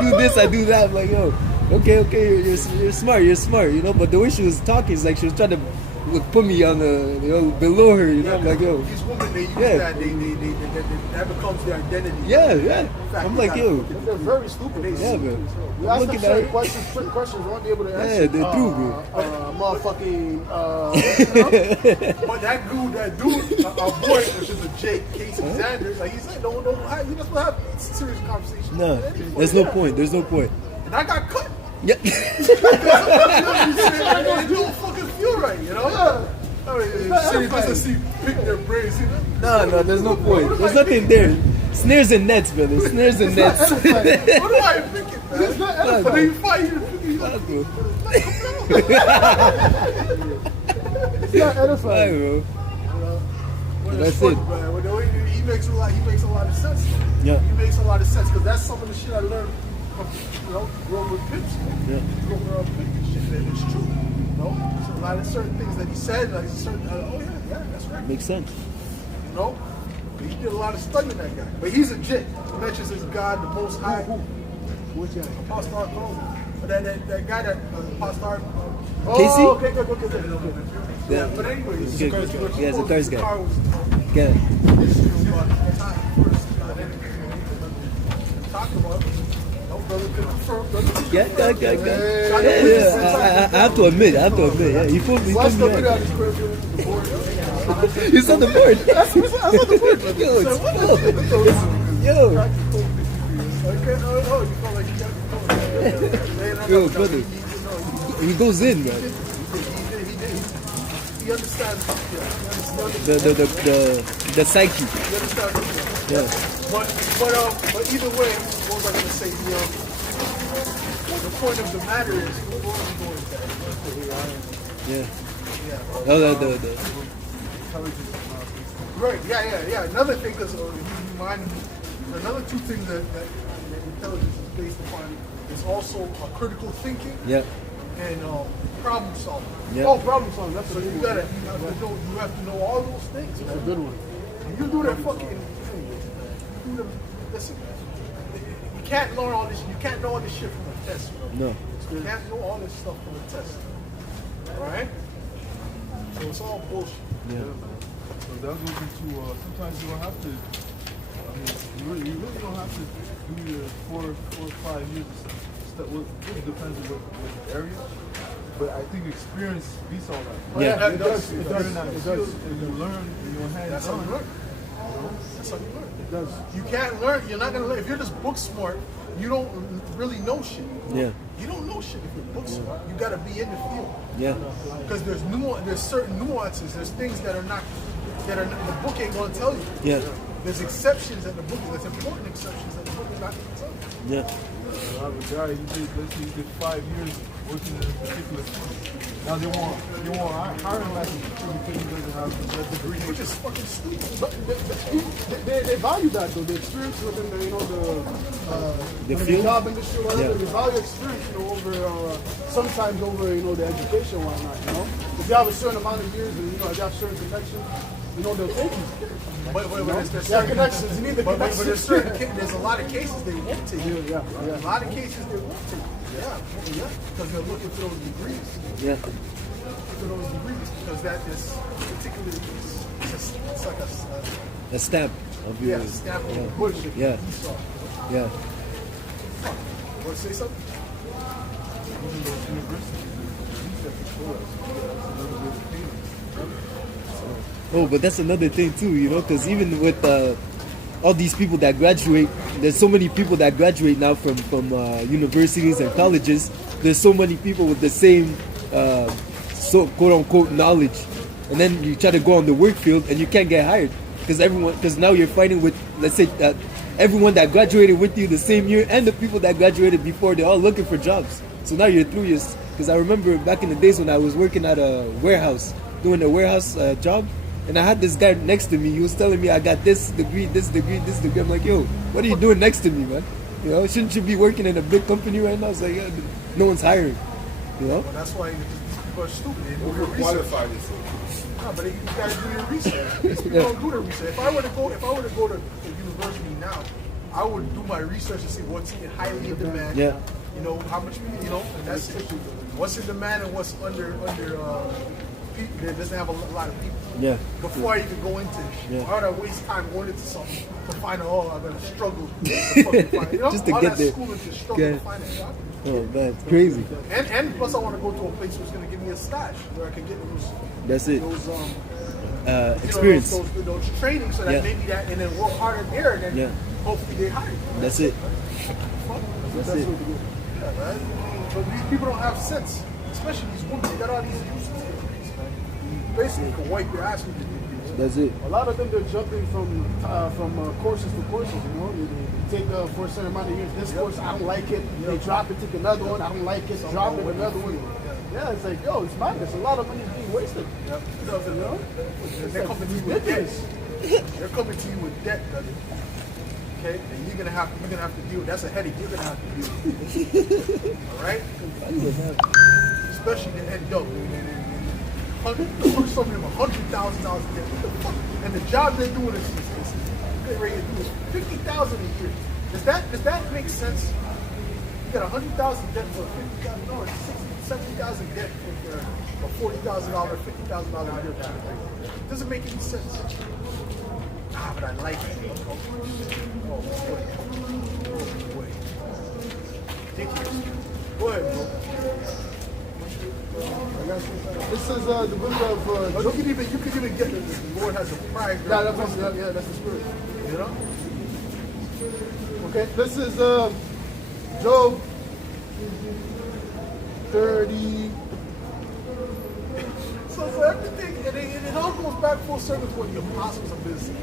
do this, I do that. I'm like, yo, okay, you're smart, you know. But the way she was talking is like she was trying to put me on below her, you know. I'm like, yo, These women, they use Yeah. that becomes their identity. yeah. I'm like, yo, They're very stupid. yeah, man. You I'm ask them looking certain at questions, certain questions won't be able to Yeah, answer. they're true, bro. Motherfucking. But that dude, our boy, which is a Jake, Casey Sanders, like he said, no, you just have serious conversations. No, with anybody. there's no point. There's no point. And I got cut. Yeah. I don't fucking feel right, you know? I mean, city doesn't see pick their brains, you know? No, there's no point. There's nothing there. Snares and nets, brother. Snares and nets. What do I pick it, man? It's not No, But edifying. then you fight, you Fuck, bro. It's not edifying. Alright, bro. That's funny, it. man. When the way he makes a lot of sense. Yeah. He makes a lot of sense because that's some of the shit I learned from, growing with Pips. Yeah. Growing up Pips and shit, and it's true. You know, so a lot of certain things that he said, like certain, yeah, that's right. Makes sense. You know, but he did a lot of studying, that guy. But he's a jit. He mentions his God, the Most High. Which guy? Apostle Arcon. But that guy that Apostle Arcon. Casey? Oh, okay, good. Yeah. But anyways, Okay, yeah, it's a Cars guy. guy. Yeah. Yeah. I have to admit. Yeah, he put me Watch the on. video on this person. He's on the board. That's on the board. Yo, it's full. Yo, Okay, oh, you felt like you got to yo, brother, he goes in, man. He understands. Yeah, he understands. The psyche. He understands. Yeah, But either way, what was I going to say? The point of the matter is, what was we going with that? yeah. Yeah. Oh, the Right. Yeah. Another thing, because you remind me, another two things that intelligence is based upon is also critical thinking yeah, and problem solving. yeah. Oh, problem solving. That's So a you good one. you have to know all those things. That's a good one. You do that fucking. Listen, you can't learn all this. You can't know all this shit from a test. Bro. No. You can't know all this stuff from a test. All right. So it's all bullshit. Yeah. So that goes into sometimes you don't have to. I mean, you really don't have to do your 4 or 5 years of stuff. Well, it depends on what area. But I think experience beats all that. Yeah. It does. If you're in that field and you learn in your hands That's how on. you learn. That's how you learn. It does. You can't learn. You're not gonna learn if you're just book smart. You don't really know shit. Yeah. You don't know shit if you're book smart. You gotta be in the field Yeah. because there's certain nuances. There's things that are not the book ain't gonna tell you. Yeah. There's exceptions that the book. There's important exceptions that the book is not gonna tell you. Yeah. I have a guy, let's say he did 5 years working in a particular field. Now they want hiring license because he doesn't have that degree. Which is fucking stupid. But they value that though. The experience within the The the field? job industry, or whatever. Yeah. They value experience, over sometimes over the education and whatnot. If you have a certain amount of years and if you have certain connections, they'll take you. But there's Yeah, certain connections. You need the but connections. there's there's a lot of cases they won't take you. Yeah. A lot of cases they won't take you. Yeah. Because they're looking for those degrees. Yeah. For those degrees, because that is particularly it's like A stamp of your. stamp of Yeah. bullshit. Yeah. Esau. Yeah. Want to say something? Even those universities, the research for us, that's another way to pay them. Oh, but that's another thing too, because even with all these people that graduate, there's so many people that graduate now from universities and colleges. There's so many people with the same, so quote unquote knowledge, and then you try to go on the work field and you can't get hired because now you're fighting with, let's say, everyone that graduated with you the same year and the people that graduated before. They're all looking for jobs. So now you're through your. Because I remember back in the days when I was working at a warehouse, doing a warehouse job. And I had this guy next to me. He was telling me I got this degree, this degree, this degree. I'm like, yo, what are you doing next to me, man? Shouldn't you be working in a big company right now? I was like, yeah, no one's hiring. Well, that's why these people are stupid. They don't do research. Qualify this. No, but you gotta do your research. These people don't do their research. If I were to go to university now, I would do my research to see what's highly in demand. Yeah. How much that's it. What's in demand and what's under people that doesn't have a lot of people. Yeah. Before I even go into it. Yeah. Why would I waste time going into something to find out, I'm gonna struggle to fucking find it. Just to all get that there. school is to struggle Okay. to find a job. Oh man, it's crazy. And plus I want to go to a place who's gonna give me a stash where I can get That's it. those Experience. those training so that Yeah. maybe that and then work harder there and then Yeah. hopefully they hire you. That's it. That's it. Yeah, man. But these people don't have sense, especially these women. They got all these useless degrees, man. Basically, can wipe your ass with your degrees. That's it. A lot of them, they're jumping from courses to courses. They take for a certain amount of years this course, I don't like it. They drop it, take another one. I don't like it. Drop it, another one. Yeah, it's like, yo, it's madness. A lot of money is being wasted. Yep. They're coming to you with debt. Ridiculous. They're coming to you with debt, brother. Okay, and you're gonna have to deal. That's a headache you're gonna have to deal with. All right, especially the end yo. Some of them $100,000 a year. What the fuck? And the job they're doing is they're ready to do is $50,000 a year. Does that make sense? You got $100,000 debt for $50,000, no, it's $60,000, $70,000 debt for $40,000, $50,000 a year. Doesn't make any sense. But I like it. Oh boy. Ridiculous. Go ahead, bro. This is the book of. You can even get this. The Lord has a pride. Yeah, that's the spirit. You know? Okay, this is Job 30. So everything, and it all goes back full circle to what the apostles have been saying.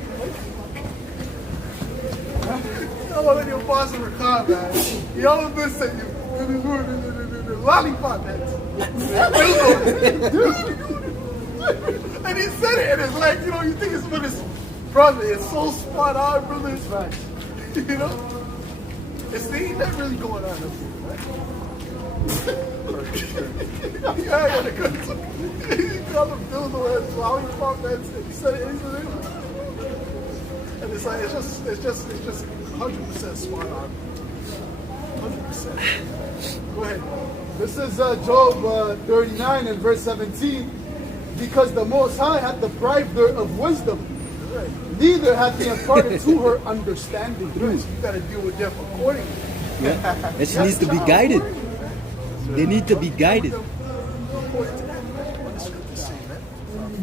You know what the apostles were called, man? Y'all have been saying the lollipop heads. And he said it, and it's like, you know, you think it's for his brother. It's so spot on, brother. It's right. You know? It's ain't that really going on up here, right? Yeah, the good. He called him dildo heads, lollipop heads. He said it. And it's like, it's just 100% spot on. 100%. Go ahead. This is Job 39 and verse 17. Because the Most High hath deprived her of wisdom, neither hath he imparted to her understanding. You got to deal with them accordingly. Yeah. And she needs to be guided. They need to be guided. According to that, what the scriptures say, man.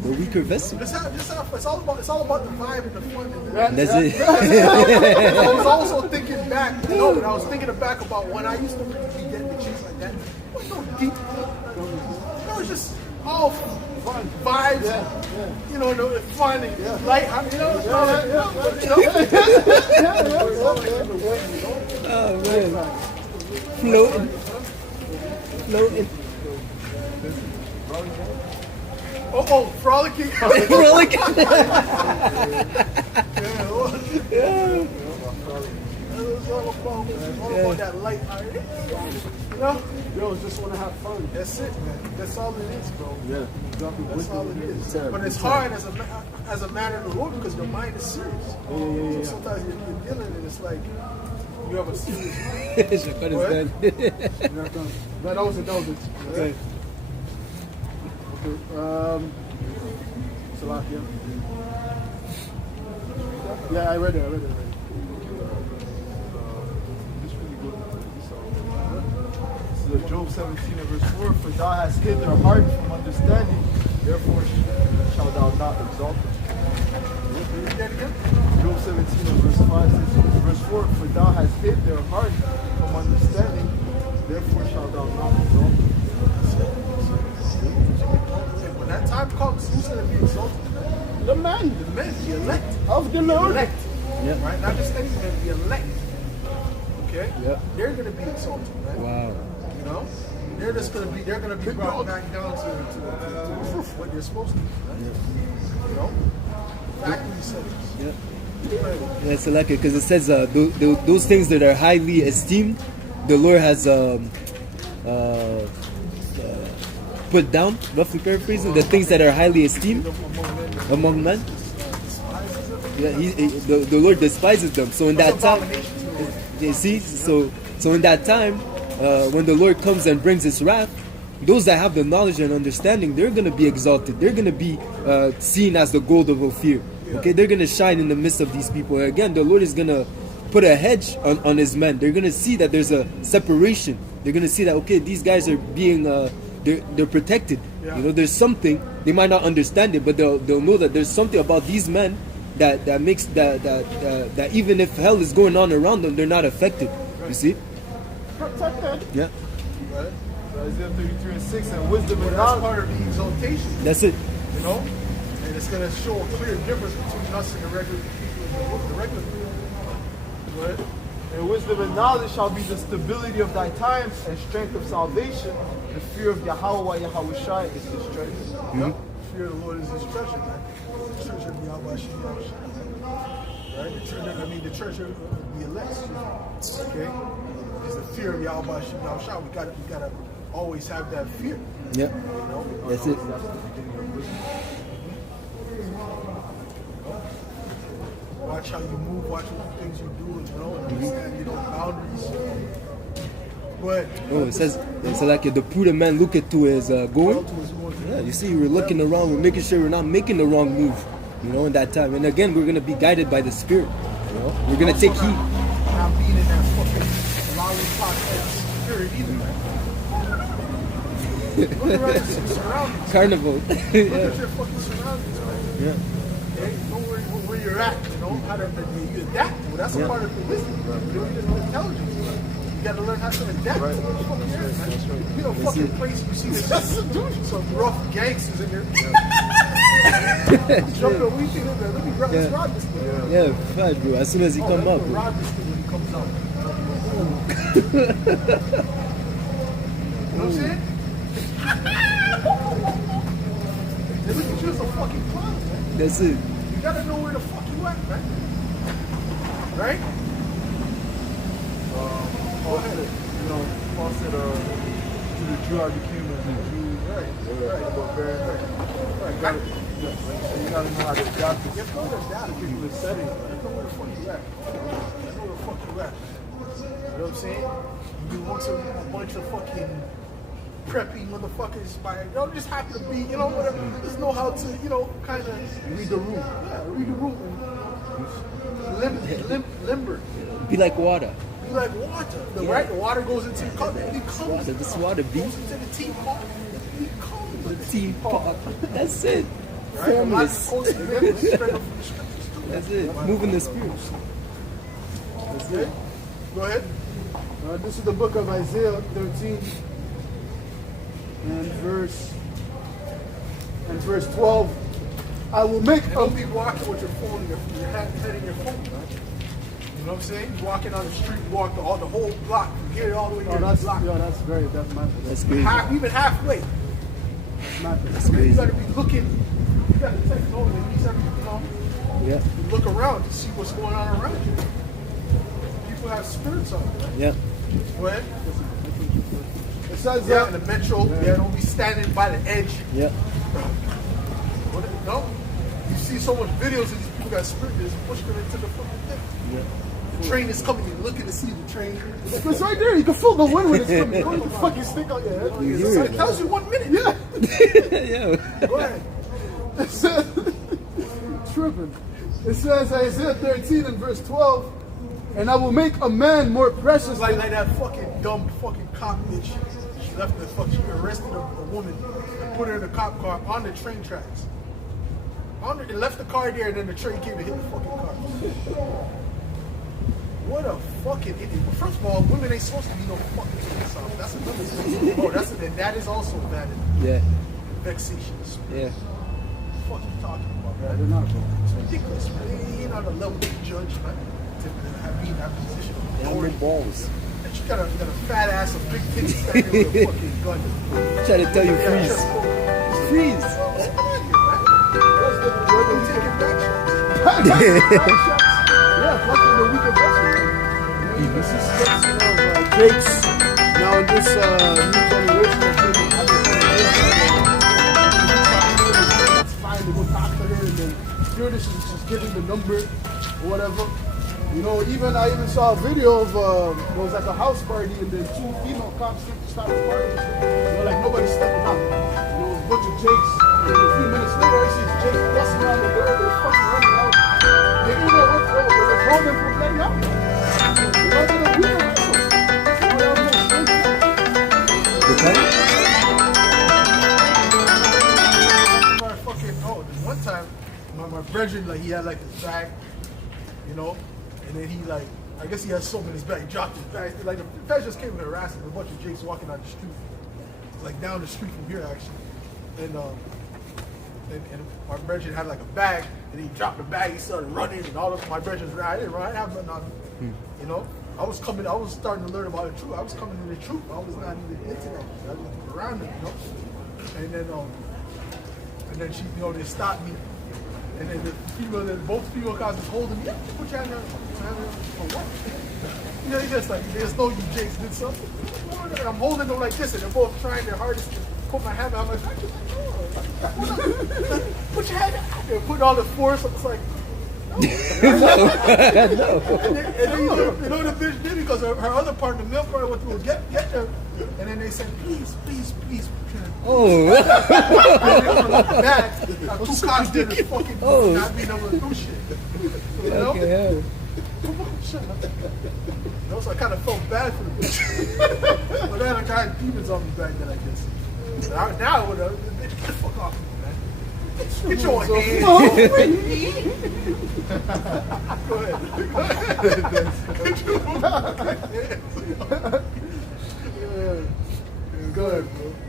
The weaker vessel. It's all about the vibe and the fun. And That's it. I was also thinking back, when I was thinking back about when I used to be getting the chicks like that. It was no deep. It was just all fun vibes. You know, fun and light. You know. Oh man. Floating. Frolicking. Frolicking. It's all about that light. You know? Yo, just want to have fun. That's it, man. That's all it is, bro. Yeah. That's all it is. But it's hard as a man of the Lord because your mind is serious. So sometimes you're dealing and it's like you have a serious mind. Shakar is done. That was it. Okay. Salakia. Yeah, I read it. This really good. This is Job 17 and verse 4. For thou hast hid their heart from understanding, therefore shalt thou not exalt them. Job 17 and verse 5 says, verse 4, for thou hast hid their heart from understanding, therefore shalt thou not exalt them. When that time comes, who's going to be exalted? The man The men, the elect. of the Lord. Elect. Yeah. Right? Not just anything, the elect. Okay? Yeah. They're going to be exalted, right? Wow. You know? They're gonna be brought back down to what they're supposed to be, right? You know? Factory settings. Yeah. That's like it because it says those things that are highly esteemed, the Lord has put down, roughly paraphrasing, the things that are highly esteemed among men. Yeah, the Lord despises them. So in that time, you see, so in that time, when the Lord comes and brings His wrath, those that have the knowledge and understanding, they're going to be exalted. They're going to be seen as the gold of Ophir. Okay, they're going to shine in the midst of these people. Again, the Lord is going to put a hedge on His men. They're going to see that there's a separation. They're going to see that, okay, these guys are being, they're protected. You know, there's something, they might not understand it, but they'll know that there's something about these men that makes, that even if hell is going on around them, they're not affected. You see? Protected. Yeah. Right? So Isaiah 33 and 6, and wisdom and That's knowledge. part of the exaltation. That's it. You know? And it's going to show a clear difference between us and the regular people. The regular people. Right? And wisdom and knowledge shall be the stability of thy times and strength of salvation. The fear of Yahweh Yahushai is his strength. The fear of the Lord is his treasure, man. The treasure of Yahweh Shemel. Right? The treasure of the elect. Okay? Is the fear of Yahweh Shemel. We gotta always have that fear. Yeah. You know? That's it. That's the beginning of wisdom. Watch how you move, watch what things you do, and understand, boundaries. But Oh, it says it's like the prudent man looketh to his going. Yeah, you see, we're looking around, we're making sure we're not making the wrong move, in that time. And again, we're gonna be guided by the Spirit. We're gonna take heed. Not being in that fucking lollipop spirit either, man. Look around your surroundings. Carnival. Look at your fucking surroundings, man. Yeah. Okay? Know where you're at, you know, how to you adapt. Well, that's a part of the wisdom. You know, it's intelligence. You got to learn how to adapt. Right. To what the fuck is there, man. You know, That's fucking it. place you see there's some rough gangsters in there. Jump the weed in there. Let me grab let's rob this thing. Yeah, fine, bro. As soon as he come up, We'll bro. rob this thing when he comes out. You know what I'm saying? They look at you as a fucking clown, man. That's it. You gotta know where the fuck you at, man. Right? Paul said, you know, Paul said, to the Jew I became a Jew. Right. But very, you gotta know how to adapt to You have to know where that is. particular setting. I know where the fuck you at. I know where the fuck you at. You know what I'm saying? You want a bunch of fucking preppy motherfuckers by, you know, just happen to be, you know, whatever. Just know how to, you know, kind of Read the room. yeah, read the room and limber. Be like water. Be like water. Right? The water goes into the cup. It becomes Water, this water, B. goes into the teapot. It becomes The teapot. That's it. right? Formless. The life goes straight up from the scriptures too. That's it. Moving the spirit. That's it. Go ahead. This is the book of Isaiah 13 and verse 12. I will make And a don't be walking with your phone in your head in your phone, right? You know what I'm saying? You walking on the street, you walk the whole block, from here all the way to the block. that's mad. That's crazy. Even halfway. That's mad. That's You crazy. gotta be looking, you gotta take note of these every, you know, Yeah. you look around to see what's going on around you. People have spirits on them. Yeah. Go ahead. It says Yeah, in the metro, don't be standing by the edge. Yeah. No? You see so much videos of these people got spirit, they just push them into the fucking thing. Yeah. The train is coming, you're looking to see the train. it's right there. You can feel the wind when it's coming. You don't fucking stick out your head. You hear It tells you 1 minute. Yeah. Yeah. Go ahead. It says, tripping. It says Isaiah 13 and verse 12, and I will make a man more precious It's like that fucking dumb fucking cop bitch. She left the fuck. She arrested a woman and put her in a cop car on the train tracks. And left the car there, and then the train came and hit the fucking car. What a fucking idiot! First of all, women ain't supposed to be no fucking police officers. That's another thing. Oh, and that is also bad and Yeah. vexatious. Yeah. What the fuck you talking about, I man? don't know. It's ridiculous, man. You're not a level to judge, man. To be in that position of They have no authority. balls. And you got a fat ass, a big titty standing with a fucking gun. Try to tell you Yeah, freeze. just go. Freeze. Come on here, man. Don't take it back shots. Yeah, fucking the week of wrestling. This is steps, Jake's now in this new generation of people. It's fine to go talk to her and then here this is just giving the number or whatever. You know, I even saw a video of it was like a house party and then 2 female cops came to stop the party. You know, like nobody stepping up. You know, a bunch of Jakes. And then a few minutes later, I see Jakes busting around the door. They're fucking running out. They didn't know what they were holding them from getting out. You know, they're the weird wrestlers. You know, they're all straight. The gun? One time, my brethren, like, he had like his bag, you know, and then he like, I guess he had soap in his bag. He dropped his bag. Like the guys just came and harassed him. A bunch of Jakes walking down the street, like down the street from here actually, and my brethren had like a bag, and he dropped the bag. He started running, and all of my brethren ran. I didn't run. I didn't have nothing on me, you know. I was starting to learn about the truth. I was coming to the truth. I was not even into that. I was around it, you know. And then she, you know, they stopped me. And then both female cops was holding me. Yeah, put your hand there. For what? You know, they just know you Jakes did something. And I'm holding them like this, and they're both trying their hardest to put my hand out. I'm like, put your hand out. They're putting all the force. I was like, no. No. And then you know the bitch did it because her other partner, the male partner, went through get there. And then they said, please. Oh. Back, two cops did this fucking not being able to do shit. You know? Okay, hell. So I kind of felt bad for the bitch. But then I had demons on me back then, I guess. Now, I would have, bitch, get the fuck off me, man. Get your So, hands no. off me. Go ahead. Go ahead,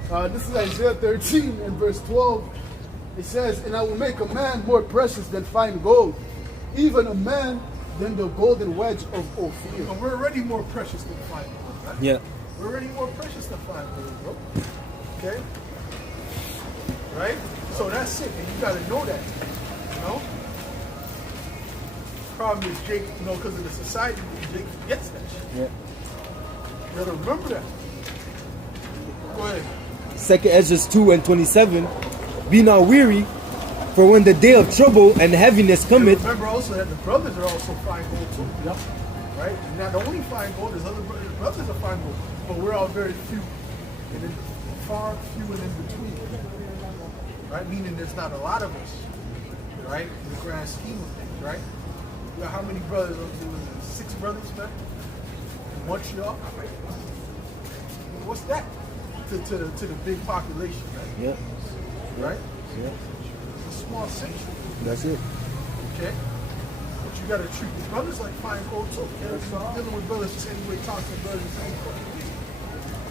bro. This is Isaiah 13 and verse 12. It says, and I will make a man more precious than fine gold, even a man than the golden wedge of Ophir. And we're already more precious than fine gold, right? Yeah. We're already more precious than fine gold, bro. Okay? Right? So that's it. And you got to know that. You know? Problem is Jake, you know, because of the society, Jake gets that shit. Yeah. You got to remember that. Go ahead. 2 Ezra 2 and 27. Be not weary, for when the day of trouble and heaviness cometh. Remember also that the brothers are also fine gold too. Yep. Right? Not the only fine gold, there's other brothers are fine gold, but we're all very few. And then far few and in between. Right? Meaning there's not a lot of us. Right? In the grand scheme of things, right? You got how many brothers? There was 6 brothers, man? In Montreal? What's that? To the big population, right? Yeah. Right? Yeah. It's a small section. That's it. Okay? But you gotta treat the brothers like fine gold too. You know, you're dealing with brothers the same way, talking to brothers the same way.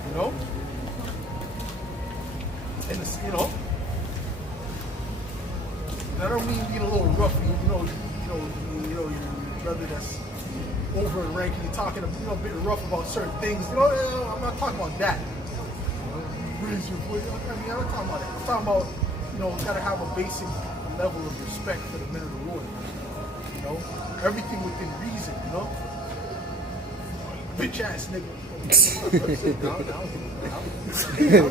You know? And it's, you know, and I don't mean being a little rough, your brother that's over in rank, you're talking a bit rough about certain things. You know, I'm not talking about that. Raise your voice. I mean, I'm not talking about that. I'm talking about, gotta have a basic level of respect for the men of the Lord. You know, everything within reason. You know, bitch ass nigga.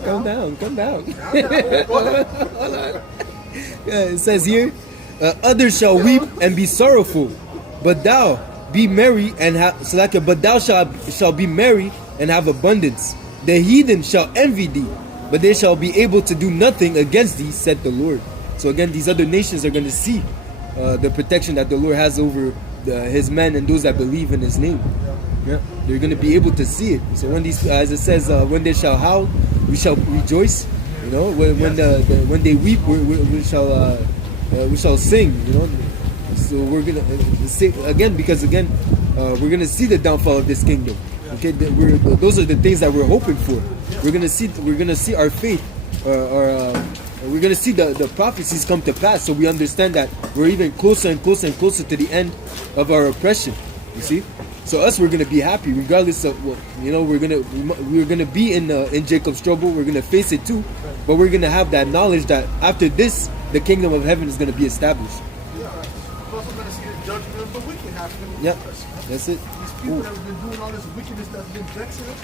Calm down. Go ahead. It says here, others shall weep and be sorrowful, but thou be merry and have but thou shall be merry and have abundance. The heathen shall envy thee, but they shall be able to do nothing against thee, said the Lord. So again, these other nations are going to see the protection that the Lord has over His men and those that believe in His name. Yeah, they're going to be able to see it. So when these, as it says, when they shall howl, we shall rejoice. You know, when they weep, we shall sing. You know, so we're gonna sing again because we're gonna see the downfall of this kingdom. Okay, those are the things that we're hoping for. We're gonna see our faith, we're gonna see the prophecies come to pass. So we understand that we're even closer and closer and closer to the end of our oppression. You see, so we're gonna be happy regardless of what we're gonna be in Jacob's trouble. We're gonna face it too, but we're gonna have that knowledge that after this, the kingdom of heaven is gonna be established. Yeah, right. We're also going to see the judgment of the wicked happening. Yeah, that's it. These people that have been doing all this wickedness that's been vexing us,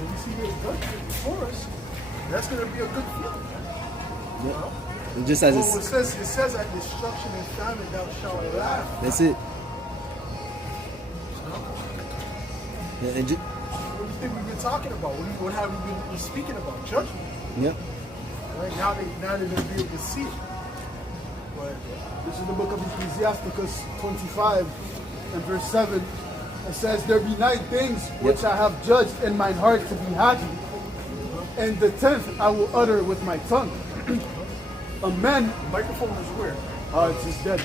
when we see their judgment before us, that's going to be a good feeling. Yeah. And just as it says at destruction and famine thou shalt laugh. That's it. Yeah, and what do you think we've been talking about? What have we been speaking about? Judgment. yeah. Right now they're going to be able to see it. But This is the book of Ecclesiasticus 25 and verse 7. It says, there be 9 things which I have judged in mine heart to be happy, and the 10th I will utter with my tongue. A man, the microphone is where? it's just dead.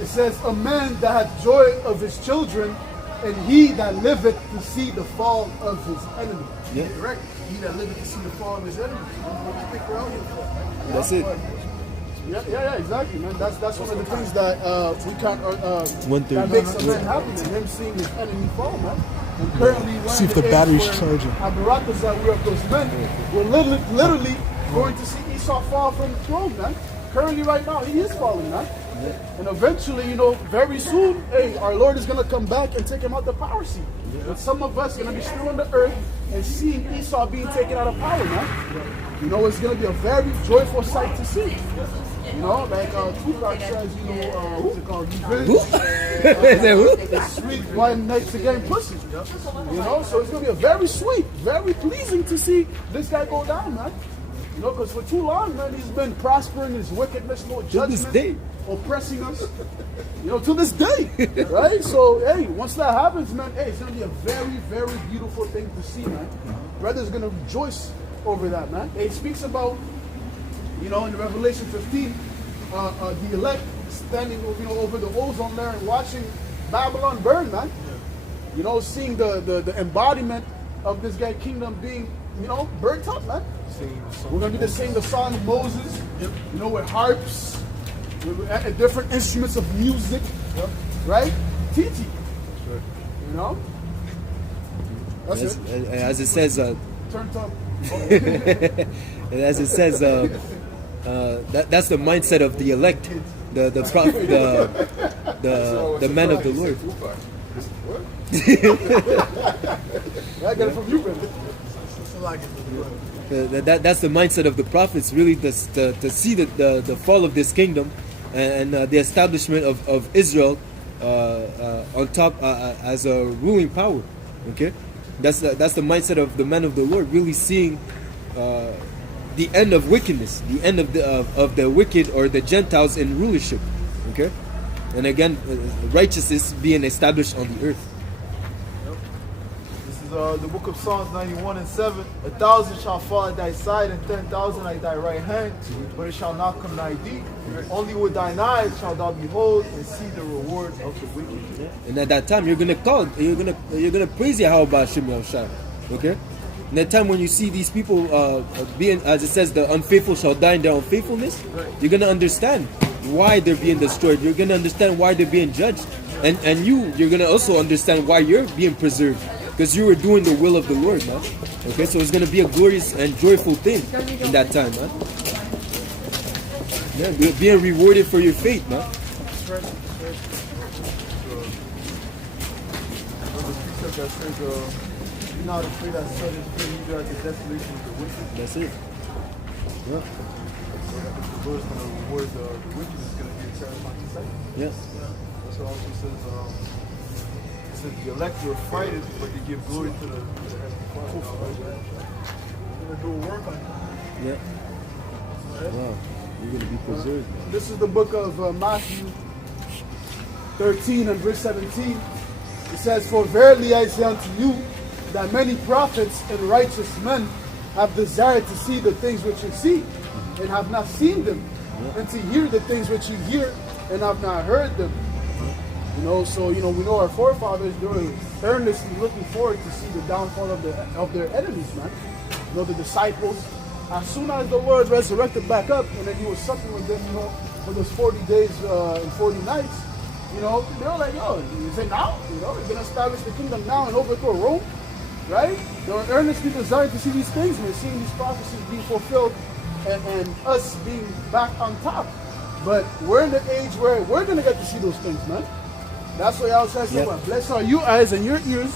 It says, a man that hath joy of his children, and he that liveth to see the fall of his enemy. Yeah. Correct. He that liveth to see the fall of his enemy. What do you think we're out here for? That's it. Yeah, exactly, man. That's one of the things that we can't that 1:30. makes a man happy, and him seeing his enemy fall, man. And currently, See if the battery's charging. Abaratas that we're of those men, we're literally going to see Esau fall from the throne, man. Currently, right now, he is falling, man. And eventually, very soon, our Lord is going to come back and take him out the power seat. But some of us are going to be still on the earth and seeing Esau being taken out of power, man. It's going to be a very joyful sight to see. Like Tupac says, what's it called? Revenge. It's sweet when nights again pussy. So it's going to be a very sweet, very pleasing to see this guy go down, man. Because for too long, man, he's been prospering in his wickedness, no judgment, this day. oppressing us. To this day, right? So, once that happens, man, it's going to be a very, very beautiful thing to see, man. Brother's going to rejoice over that, man. It speaks about You know, in Revelation 15, the elect standing, you know, over the ozone layer and watching Babylon burn, man. You know, seeing the embodiment of this guy kingdom being, you know, burnt up, man. We're gonna be the same, the song of Moses, you know, with harps, with different instruments of music, right? Titi, you know. That's As, it. as it says, Turned up. and as it says, that's the mindset of the elect, the prophet, the men of the Lord. I got it from you, brother. That's the mindset of the prophets, really, to see the fall of this kingdom and the establishment of Israel on top as a ruling power. Okay, that's the mindset of the men of the Lord, really seeing the end of wickedness, the end of the wicked or the Gentiles in rulership. Okay, and again, righteousness being established on the earth. This is the book of Psalms 91:7. 1,000 shall fall at thy side, and 10,000 at thy right hand, but it shall not come nigh thee. Only with thine eyes shalt thou behold and see the reward of the wicked. And at that time, you're gonna call, you're gonna praise Yahweh Hashem Yahushua. Okay. In that time when you see these people being, as it says, the unfaithful shall die in their unfaithfulness, you're gonna understand why they're being destroyed. You're gonna understand why they're being judged, and you're gonna also understand why you're being preserved, because you were doing the will of the Lord, man. Okay, so it's gonna be a glorious and joyful thing in that time, man. Yeah, being rewarded for your faith, man. That says, be not afraid that sudden fear, neither at the desolation of the wicked. That's it. Yeah. The Lord's going to reward the wicked, is going to be a terrifying sight. Yeah. That's what also says, it says the elect were frightened, but they give glory to the Heavenly Father. We're gonna do a work on it. Yeah. Wow. You're gonna be preserved, man. This is the book of Matthew 13 and verse 17. It says, for verily I say unto you, that many prophets and righteous men have desired to see the things which you see, and have not seen them, and to hear the things which you hear, and have not heard them. You know, so we know our forefathers, they were earnestly looking forward to see the downfall of their enemies, man. You know, the disciples, as soon as the Lord resurrected back up, and then he was supping with them, for those 40 days and 40 nights, they were like, yo, is it now? We're going to establish the kingdom now and overthrow Rome, right? They were earnestly desiring to see these things, man, seeing these prophecies being fulfilled and us being back on top. But we're in the age where we're going to get to see those things, man. That's why I was saying, Yep. well, blessed are your eyes and your ears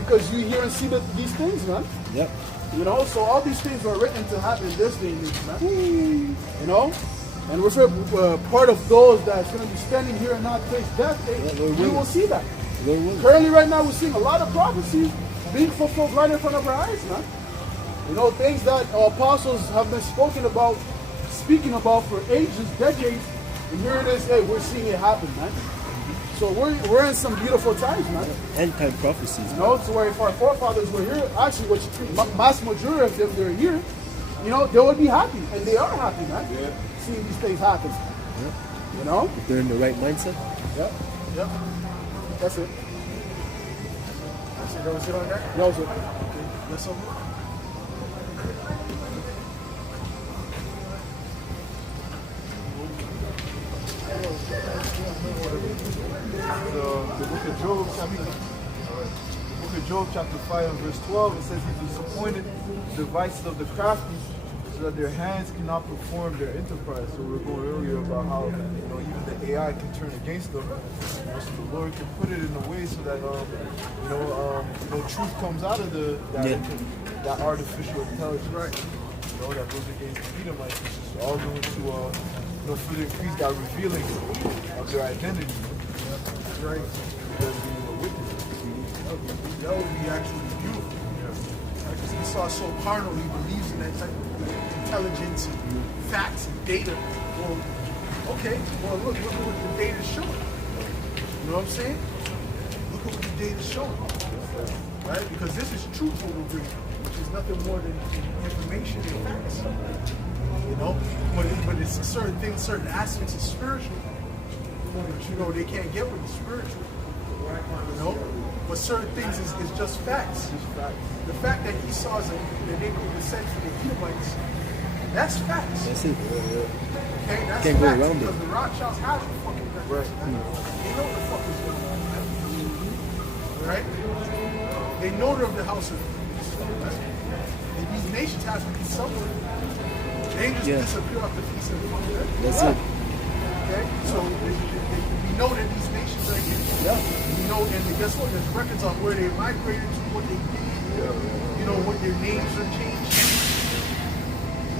because you hear and see these things, man. Yep. So all these things were written to happen in this day and age, man. And we're part of those that's going to be standing here and not face death. We will see that. Currently, right now, we're seeing a lot of prophecies being fulfilled right in front of our eyes, man. Things that apostles have been speaking about for ages, decades, and here it is. Hey, we're seeing it happen, man. So we're in some beautiful times, man. End time prophecies. To where if our forefathers were here, actually, which mass majority of them they're here, they would be happy, and they are happy, man. Yeah. Seeing these things happen. Yeah. If they're in the right mindset. Yep. That's it. That was it on that? That was it. Let's over. The book of Job, chapter 5 and verse 12, it says he disappointed the devices of the crafty, so that their hands cannot perform their enterprise. So we were going earlier about how even the AI can turn against them. So the Lord can put it in a way so that truth comes out of that artificial intelligence. Right. That goes against the Edomites, which is all going to further increase that revealing of their identity. Right. That would be actually beautiful. Because Esau is so carnal, he believes in that type of intelligence and facts and data. Well, okay, look at what the data's showing. You know what I'm saying? Look at what the data's showing. Right? Because this is truth what we're bringing, which is nothing more than information and facts. You know, but it's a certain things, certain aspects is spiritual. But you know, they can't get with the spiritual. You know, but certain things is just facts. The fact that Esau's a neighborhood descent from the Edomites, that's facts. That's it. Okay, that's Can't go facts. around it. Because the Rothschilds have the fucking records. They know what the fuck is going on. Right? They know they're of the house of right? And these nations have to be somewhere. They ain't just disappear off the face of the earth. That's it. Okay? So we know that these nations are here. Yeah. You know, and guess what? There's records on where they migrated to, what they did, you know, what their names are changed.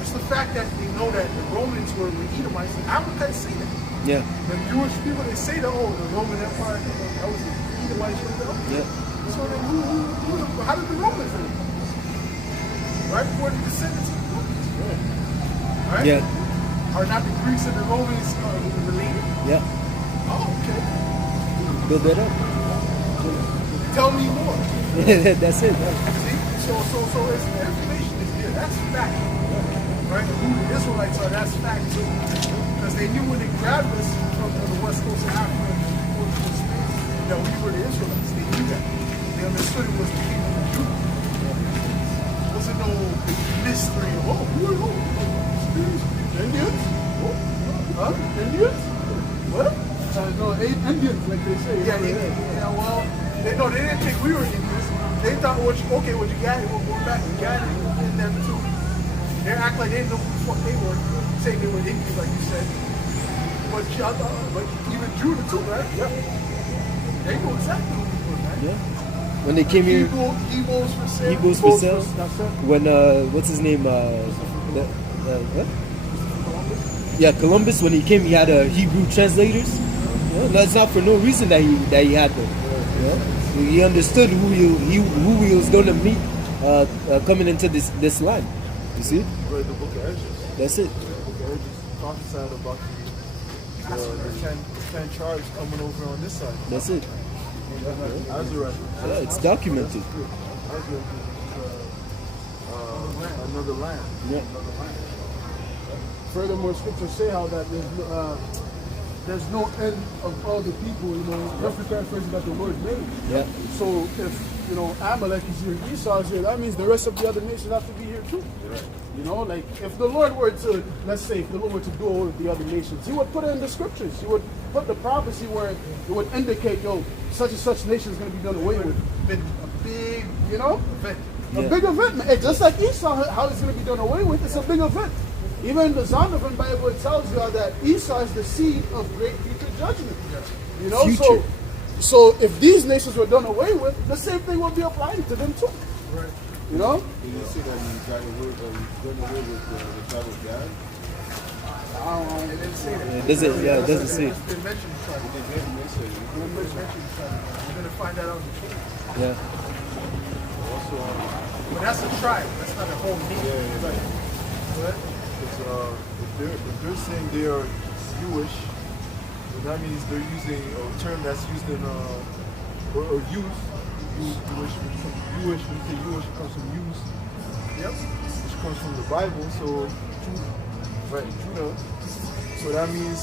It's the fact that they know that the Romans were Edomites, and Amalekites say that. Yeah. The Jewish people, they say that, oh, the Roman Empire, that was the Edomites. Yeah. So then how did the Romans do it? Right? Who are the descendants of the Romans? Right? Yeah. Are not the Greeks and the Romans related? Yeah. Oh, okay. Build that up. Tell me more. That's it. See? So it's, the information is here. That's fact. Right? Who the Israelites are, that's fact too. Because they knew when they grabbed us from the west coast of Africa, that we were the Israelites. They knew that. They understood it was the kingdom of Judah. It wasn't no mystery of, oh, who are those? Indians? Huh? Indians? What? No, Indians, like they say. Yeah, well, they didn't think we were Indians. They thought, well, okay, well, you got it, we'll go back, you got it, and them too. They act like they didn't know who the fuck they were, say they were Indians, like you said. But even Judah too, right? Yeah. They know exactly who we were, right? Yeah. When they came here, Hebrews for sale. Hebrews for sale. That's it. When what's his name? What? Yeah, Columbus. When he came, he had Hebrew translators. Yeah, that's not for no reason that he had them. Yeah, he understood who he was going to meet coming into this land. You see? Read the book of Ezra. That's it. The book of Ezra prophesied about the 10 tribes coming over on this side. That's it. Azareth. Yeah, it's documented. Azareth is another land. Yeah. Another land. Furthermore, scriptures say how that there's no end of all the people, you know, roughly paraphrasing that the Lord made. Yeah. So if, you know, Amalek is here, Esau is here, that means the rest of the other nations have to be here too. Right. You know, like if the Lord were to, let's say, if the Lord were to do away with the other nations, he would put it in the scriptures. He would put the prophecy where it would indicate, yo, such and such nation is going to be done away with. A big, You know? event. A big event, man. It's just like Esau, how it's going to be done away with. It's a big event. Even in the Zondervan Bible, it tells you that Esau is the seed of great future judgment. You know, Future. so if these nations were done away with, the same thing will be applied to them too. Right. You know? Did you see that you got away, done away with the tribe of Gad? It didn't say that. It doesn't. Yeah, it doesn't say. It's been mentioned twice. They did mention it. It's been mentioned twice. You're going to find that out in the truth. Yeah. Also, But that's a tribe. That's not a whole nation. Yeah. Right. But if they're saying they are Jewish, then that means they're using a term that's used in or used. Jewish, when you say Jewish, it comes from use. Yep. Which comes from the Bible. So, right, Judah. So that means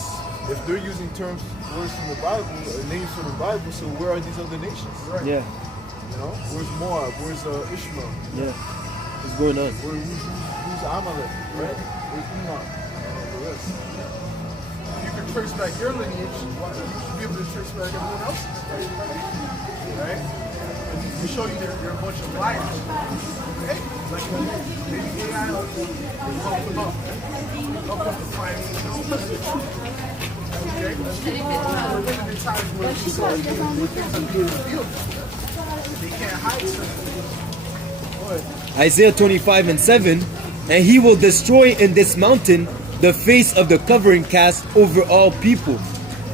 if they're using words from the Bible, names from the Bible, so where are these other nations? Right. Yeah. You know, where's Moab? Where's Ishmael? Yeah. What's going on? Who's Amalek? Right? Where's Enoch? The rest. You can trace back your lineage. You should be able to trace back everyone else's. Right? And we show you they're a bunch of liars. Okay? Like maybe AI will help them up. Help them to find okay? We're living in times where things are being revealed. They can't hide something. Isaiah 25:7, and he will destroy in this mountain the face of the covering cast over all people,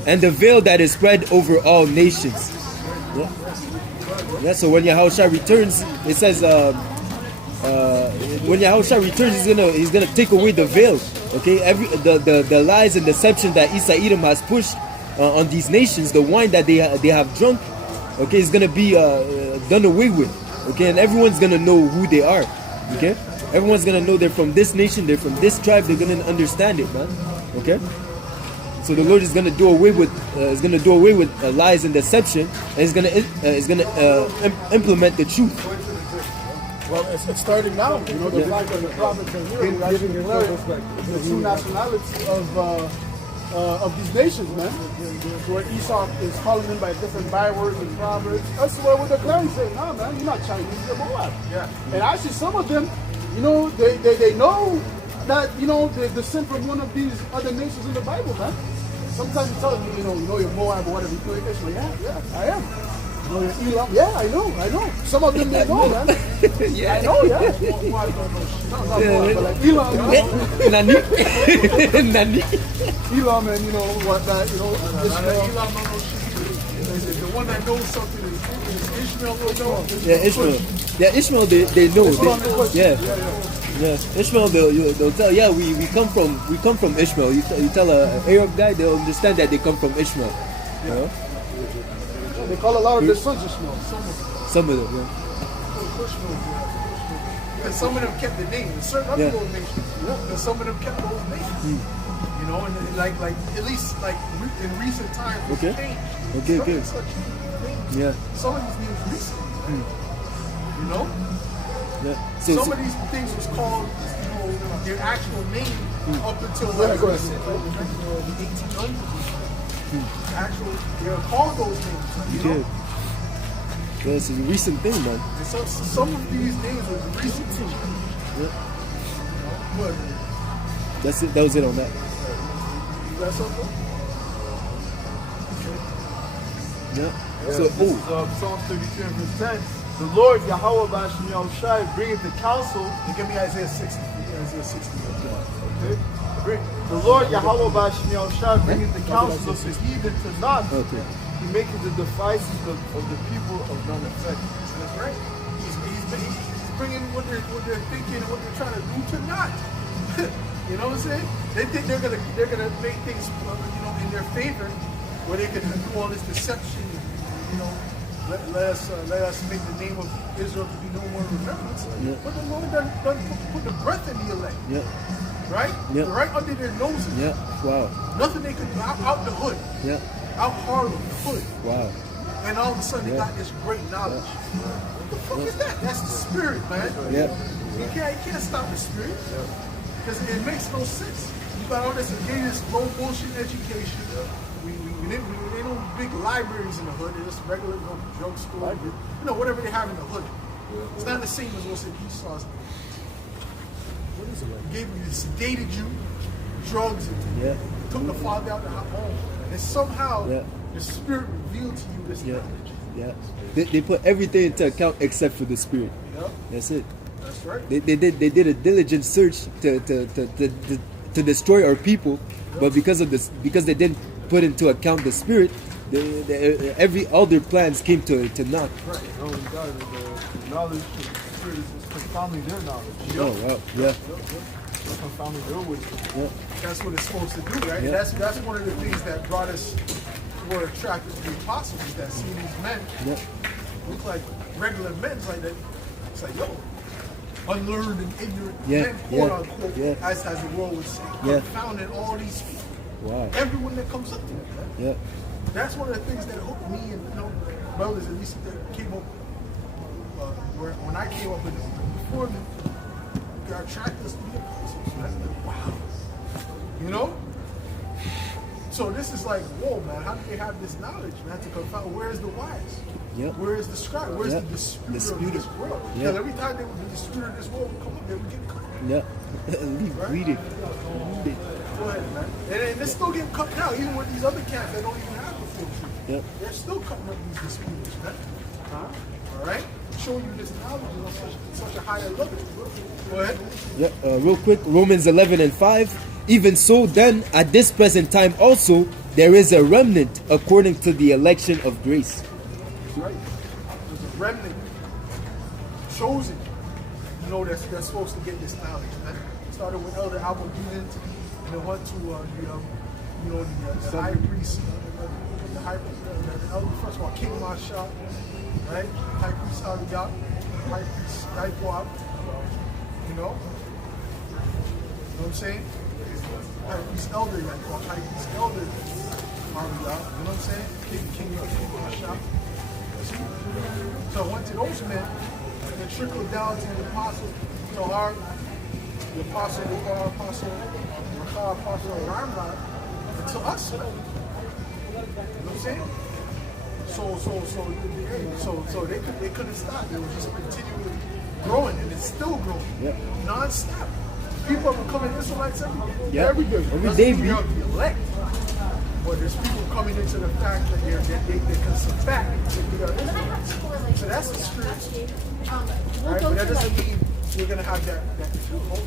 and the veil that is spread over all nations. Yeah, so when Yahushua returns, it says when Yahushua returns, he's gonna take away the veil. Okay, the lies and deception that Esau Edom has pushed on these nations, the wine that they have drunk, okay, is gonna be done away with. Okay, and everyone's gonna know who they are. Okay. Everyone's gonna know they're from this nation, they're from this tribe. They're gonna understand it, man. Okay. So the Lord is gonna do away with lies and deception, and He's gonna implement the truth. Well, it's starting now. You know, the fact that the prophets are here, we actually declare the true nationality of these nations, man. Where Esau is calling them by different bywords and proverbs. That's what we're declaring, saying, no, man, you're not Chinese, you're Moab. Yeah. And actually, some of them, you know, they know that, you know, they descend from one of these other nations in the Bible, man. Sometimes you tell them, you know you're Moab or whatever. You know, Israel. Yeah, I am. You know, you're Elam. Yeah, I know. Some of them they know, man. Yeah. I know, yeah. Moab don't know shit. No, not Moab, but like Elam, Nani? Nani? Elam and, you know, whatnot, you know, Ishmael. Elam don't know shit. The one that knows something is Ishmael. Yeah, Ishmael. Yeah, Ishmael. They know. Yeah, Ishmael. They'll tell. Yeah, we come from Ishmael. You tell a Arab guy, they'll understand that they come from Ishmael. You know? They call a lot of their sons Ishmael. Some of them. Yeah. And some of them kept the name. Certain other little nations. And some of them kept those names. You know, and then like at least like in recent times, it's changed. Okay, Some good. such names. Yeah. Some of these names recently. You know. Yeah. Some of these things was called, you know, their actual name up until like go ahead. the 1800s. Actually, they were called those names. You know? Yeah, it's a recent thing, man. And some of these names are recent too. Yeah. But That's it. That was it on that. you got something? Yeah. So, This is Psalms 33 and verse 10. The Lord Yahweh Bashim Yahushai bringeth the counsel. Give me Isaiah 60. Isaiah 60. Okay. The Lord Yahweh Bashim Yahushai bringeth the counsel of the heathen to naught. okay. He maketh the devices of the people of none effect. That's right. He's bringing what they're thinking and what they're trying to do to naught. You know what I'm saying? They think they're gonna make things you know in their favor, where they can do all this deception. You know, let us make the name of Israel to be no more remembrance. Yeah. But the Lord done put the breath in the elect. Yeah. Right? Yeah. Right under their noses. Yeah. Wow. Nothing they could do out the hood. Yeah. Out hard of the hood. Wow. And all of a sudden they Yeah. got this great knowledge. What the fuck is that? That's the spirit, man. Yeah. You can't stop the spirit. Because it makes no sense. You got all this low bullshit education. We ain't no big libraries in the hood. They're just regular drugstore. You know, whatever they have in the hood. It's not the same as what's in Esau's. What is it like? He sedated you, drugs, and took the father out of the home. And somehow the spirit revealed to you this knowledge. Yeah. They put everything into account except for the spirit. Yep. That's it. That's right. They did a diligent search to destroy our people, but because they didn't put into account the spirit, all their plans came to naught. Right. No, we got it. The knowledge of the spirit is confounding their knowledge. Oh wow, yeah. It's confounding their wisdom. That's what it's supposed to do, right? Yeah. And that's one of the things that brought us, were attracted to the apostles, is that seeing these men look like regular men, like that. It's like, yo, unlearned and ignorant men, quote unquote, as the world would say, confounding all these people. Wow. Everyone that comes up to them, man. Yeah. That's one of the things that hooked me and brothers, at least that came up when I came up before me, got attracted us to the apostles. Man. Like, wow. You know? So this is like, whoa, man, how do they have this knowledge, man, to confound? Where is the wise? Yep. Where is the scribe? Where's Yep. the disputer of this world? Yep. Because every time the disputer of this world would come up, they would get cut. Yeah. Read it. Go ahead, man. And they're still getting cut now, even with these other cats that don't even have the full truth. Yep. They're still cutting up these disputers, man. All right? Showing you this knowledge is on such a higher level. Go ahead. Yeah. Real quick, Romans 11:5. Even so, then, at this present time also, there is a remnant according to the election of grace. That's right. There's a remnant chosen, you know, that's supposed to get this knowledge, man. Started with Elder Albert Unit, and then went to the high priest, the elder, first of all, King Marshall, right? High priest Aliyah, high priest Daikwab, You know what I'm saying? High priest elder, like high priest elder. You know what I'm saying? King of the shop. So I went to those men and then trickled down to the apostle, you know, the apostle, Ramrod, and to us. You know what I'm saying? So they couldn't stop. They were just continually growing, and it's still growing, non-stop. People are becoming Israelites every day. Every day, we are the elect. But there's people coming into the fact that they can fact that we are Israelites. So that's the spirit. Right? But that doesn't mean you're going to have that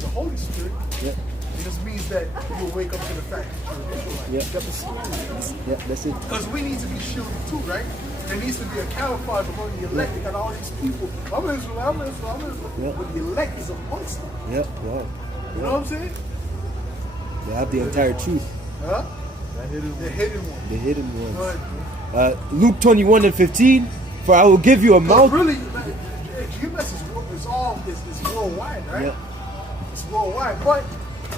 the Holy Spirit. It just means that you'll wake up to the fact that you're an Israelite. That's it. Because we need to be shielded too, right? There needs to be a camouflage among the elect. They got all these people. I'm Israel. But the elect is amongst them. Wow. You know what I'm saying? They have the entire truth. Huh? The hidden one. The hidden ones. But Luke 21:15. For I will give you a mouth. really, GMS is worldwide, right? It's worldwide. But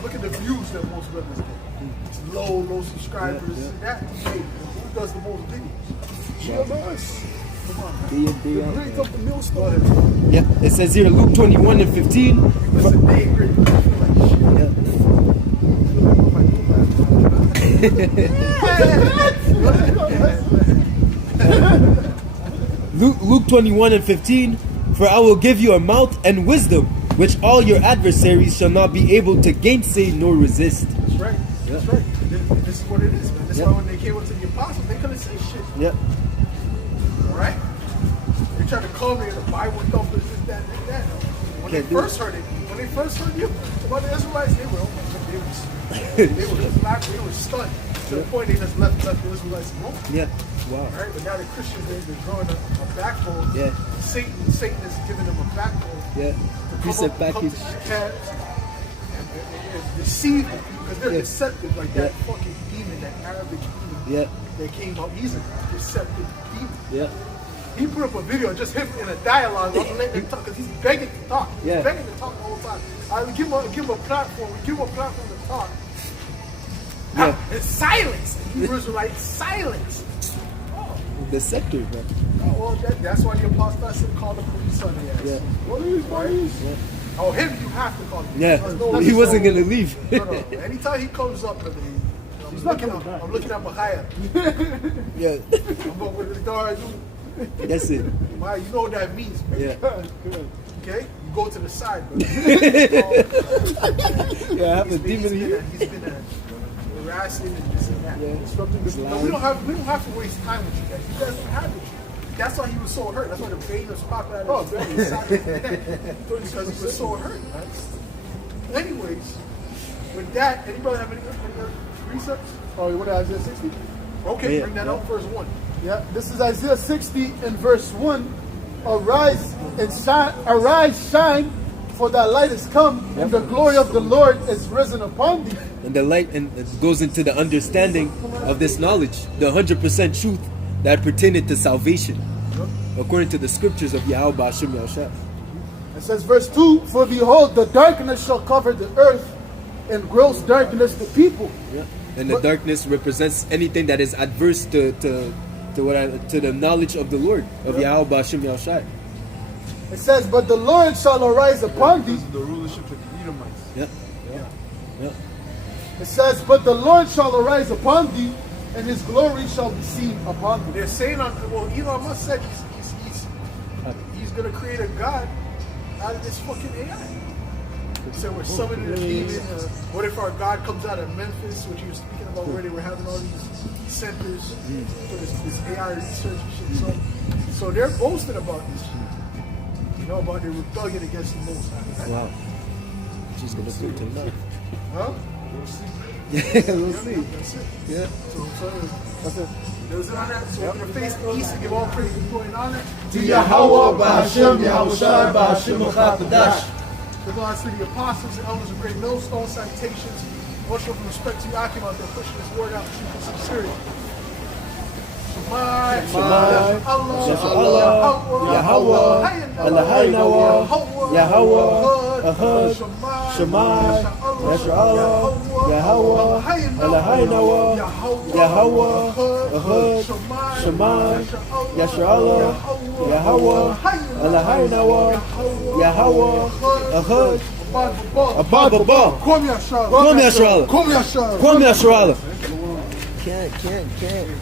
look at the views that most brothers get. It's low subscribers. That hey, who does the most videos? GMS. Come on, man. Day out, Break man. up the millstone. Yeah, it says here Luke 21:15. Listen, day great. I feel like shit. Luke 21:15. For I will give you a mouth and wisdom, which all your adversaries shall not be able to gainsay nor resist. That's right. That's right. This is what it is, man. That's why when they came up to the apostles, they couldn't say shit. Yep. All right? They tried to call me the Bible thumpers, this, that. When they first heard you about the Israelites, they were they were stunned to the point they just left the Israelites alone. Yeah. Wow. All right? But now the Christians, they're growing a backbone. Yeah. Satan is giving them a backbone. Yeah. Precept package. And deceive them because they're deceptive, like that fucking demon, that Arabic demon. Yeah. That came out. He's a deceptive demon. Yeah. He put up a video just him in a dialogue. I'm letting him talk because he's begging to talk. He's Yeah. begging to talk the whole time. I would give him a platform. We give him a platform to talk. Yeah. And silence. Hebrews were like silence. The scepter, man. Well, that's why the apostle said call the police on the ass. Yeah. Police. Yeah. Oh, him you have to call him. Yeah. He wasn't gonna leave. No. Anytime he comes up, brother, I'm looking at Bahia. Yeah. I'm going with the door. That's it. Wow, you know what that means, man. Yeah. Okay? You go to the side, bro. Yeah, I have a demon here. He's been harassing and this and that. Yeah. Disrupting the but we don't have to waste time with you guys. You guys don't have it. That's why he was so hurt. That's why the vein was popping out of his side of his neck. Because he was so hurt, man. Anyways, with that, anybody have any research? Oh, you want Isaiah 60? Okay, bring that up, verse 1. Yeah, this is Isaiah 60 in verse 1. Arise and shine, for thy light is come, and the glory of the Lord is risen upon thee. And the light and it goes into the understanding of this knowledge, the 100% truth that pertained to salvation, according to the scriptures of Yahweh Ba'ashem Yahushua. It says verse 2, for behold, the darkness shall cover the earth, and gross darkness the people. Yeah. And the darkness represents anything that is adverse to the knowledge of the Lord, of Yahweh Ba'ashem Yahushua. It says, but the Lord shall arise upon thee. This is the rulership of the Edomites. Yeah. It says, but the Lord shall arise upon thee, and his glory shall be seen upon thee. They're saying, Elon Musk said he's going to create a god out of this fucking AI. So we're summoning a demon. What if our God comes out of Memphis, which you were speaking about, where they were having all these centers for this AI research and shit. So they're boasting about this shit. You know, about their rebellion against the Most High. Wow. She's gonna put to love. Huh? Yeah, we'll see. That's it. Yeah. So that's it. There's on that. So we're going to face the east and give all praise and glory and honor To Yahweh, Ba'ashem, Yahushua, Ba'ashem, Uchapadash. The God's to the apostles and elders of Great Millstone, citations. Much love and respect to you, Akim, out there pushing this word out to some serious. Shemai, Allah, Yahweh, Yahweh, Yahweh, Ahad, Shammai, Yasharallah, Yahweh, Eloheinu, Yahweh, Ahad, Shammai, Yasharallah, Yahweh, Eloheinu, Yahweh, Ahad, Abba, Come Yasharallah. Come Yasharallah. Come Yasharallah. Come Yasharallah. Can't.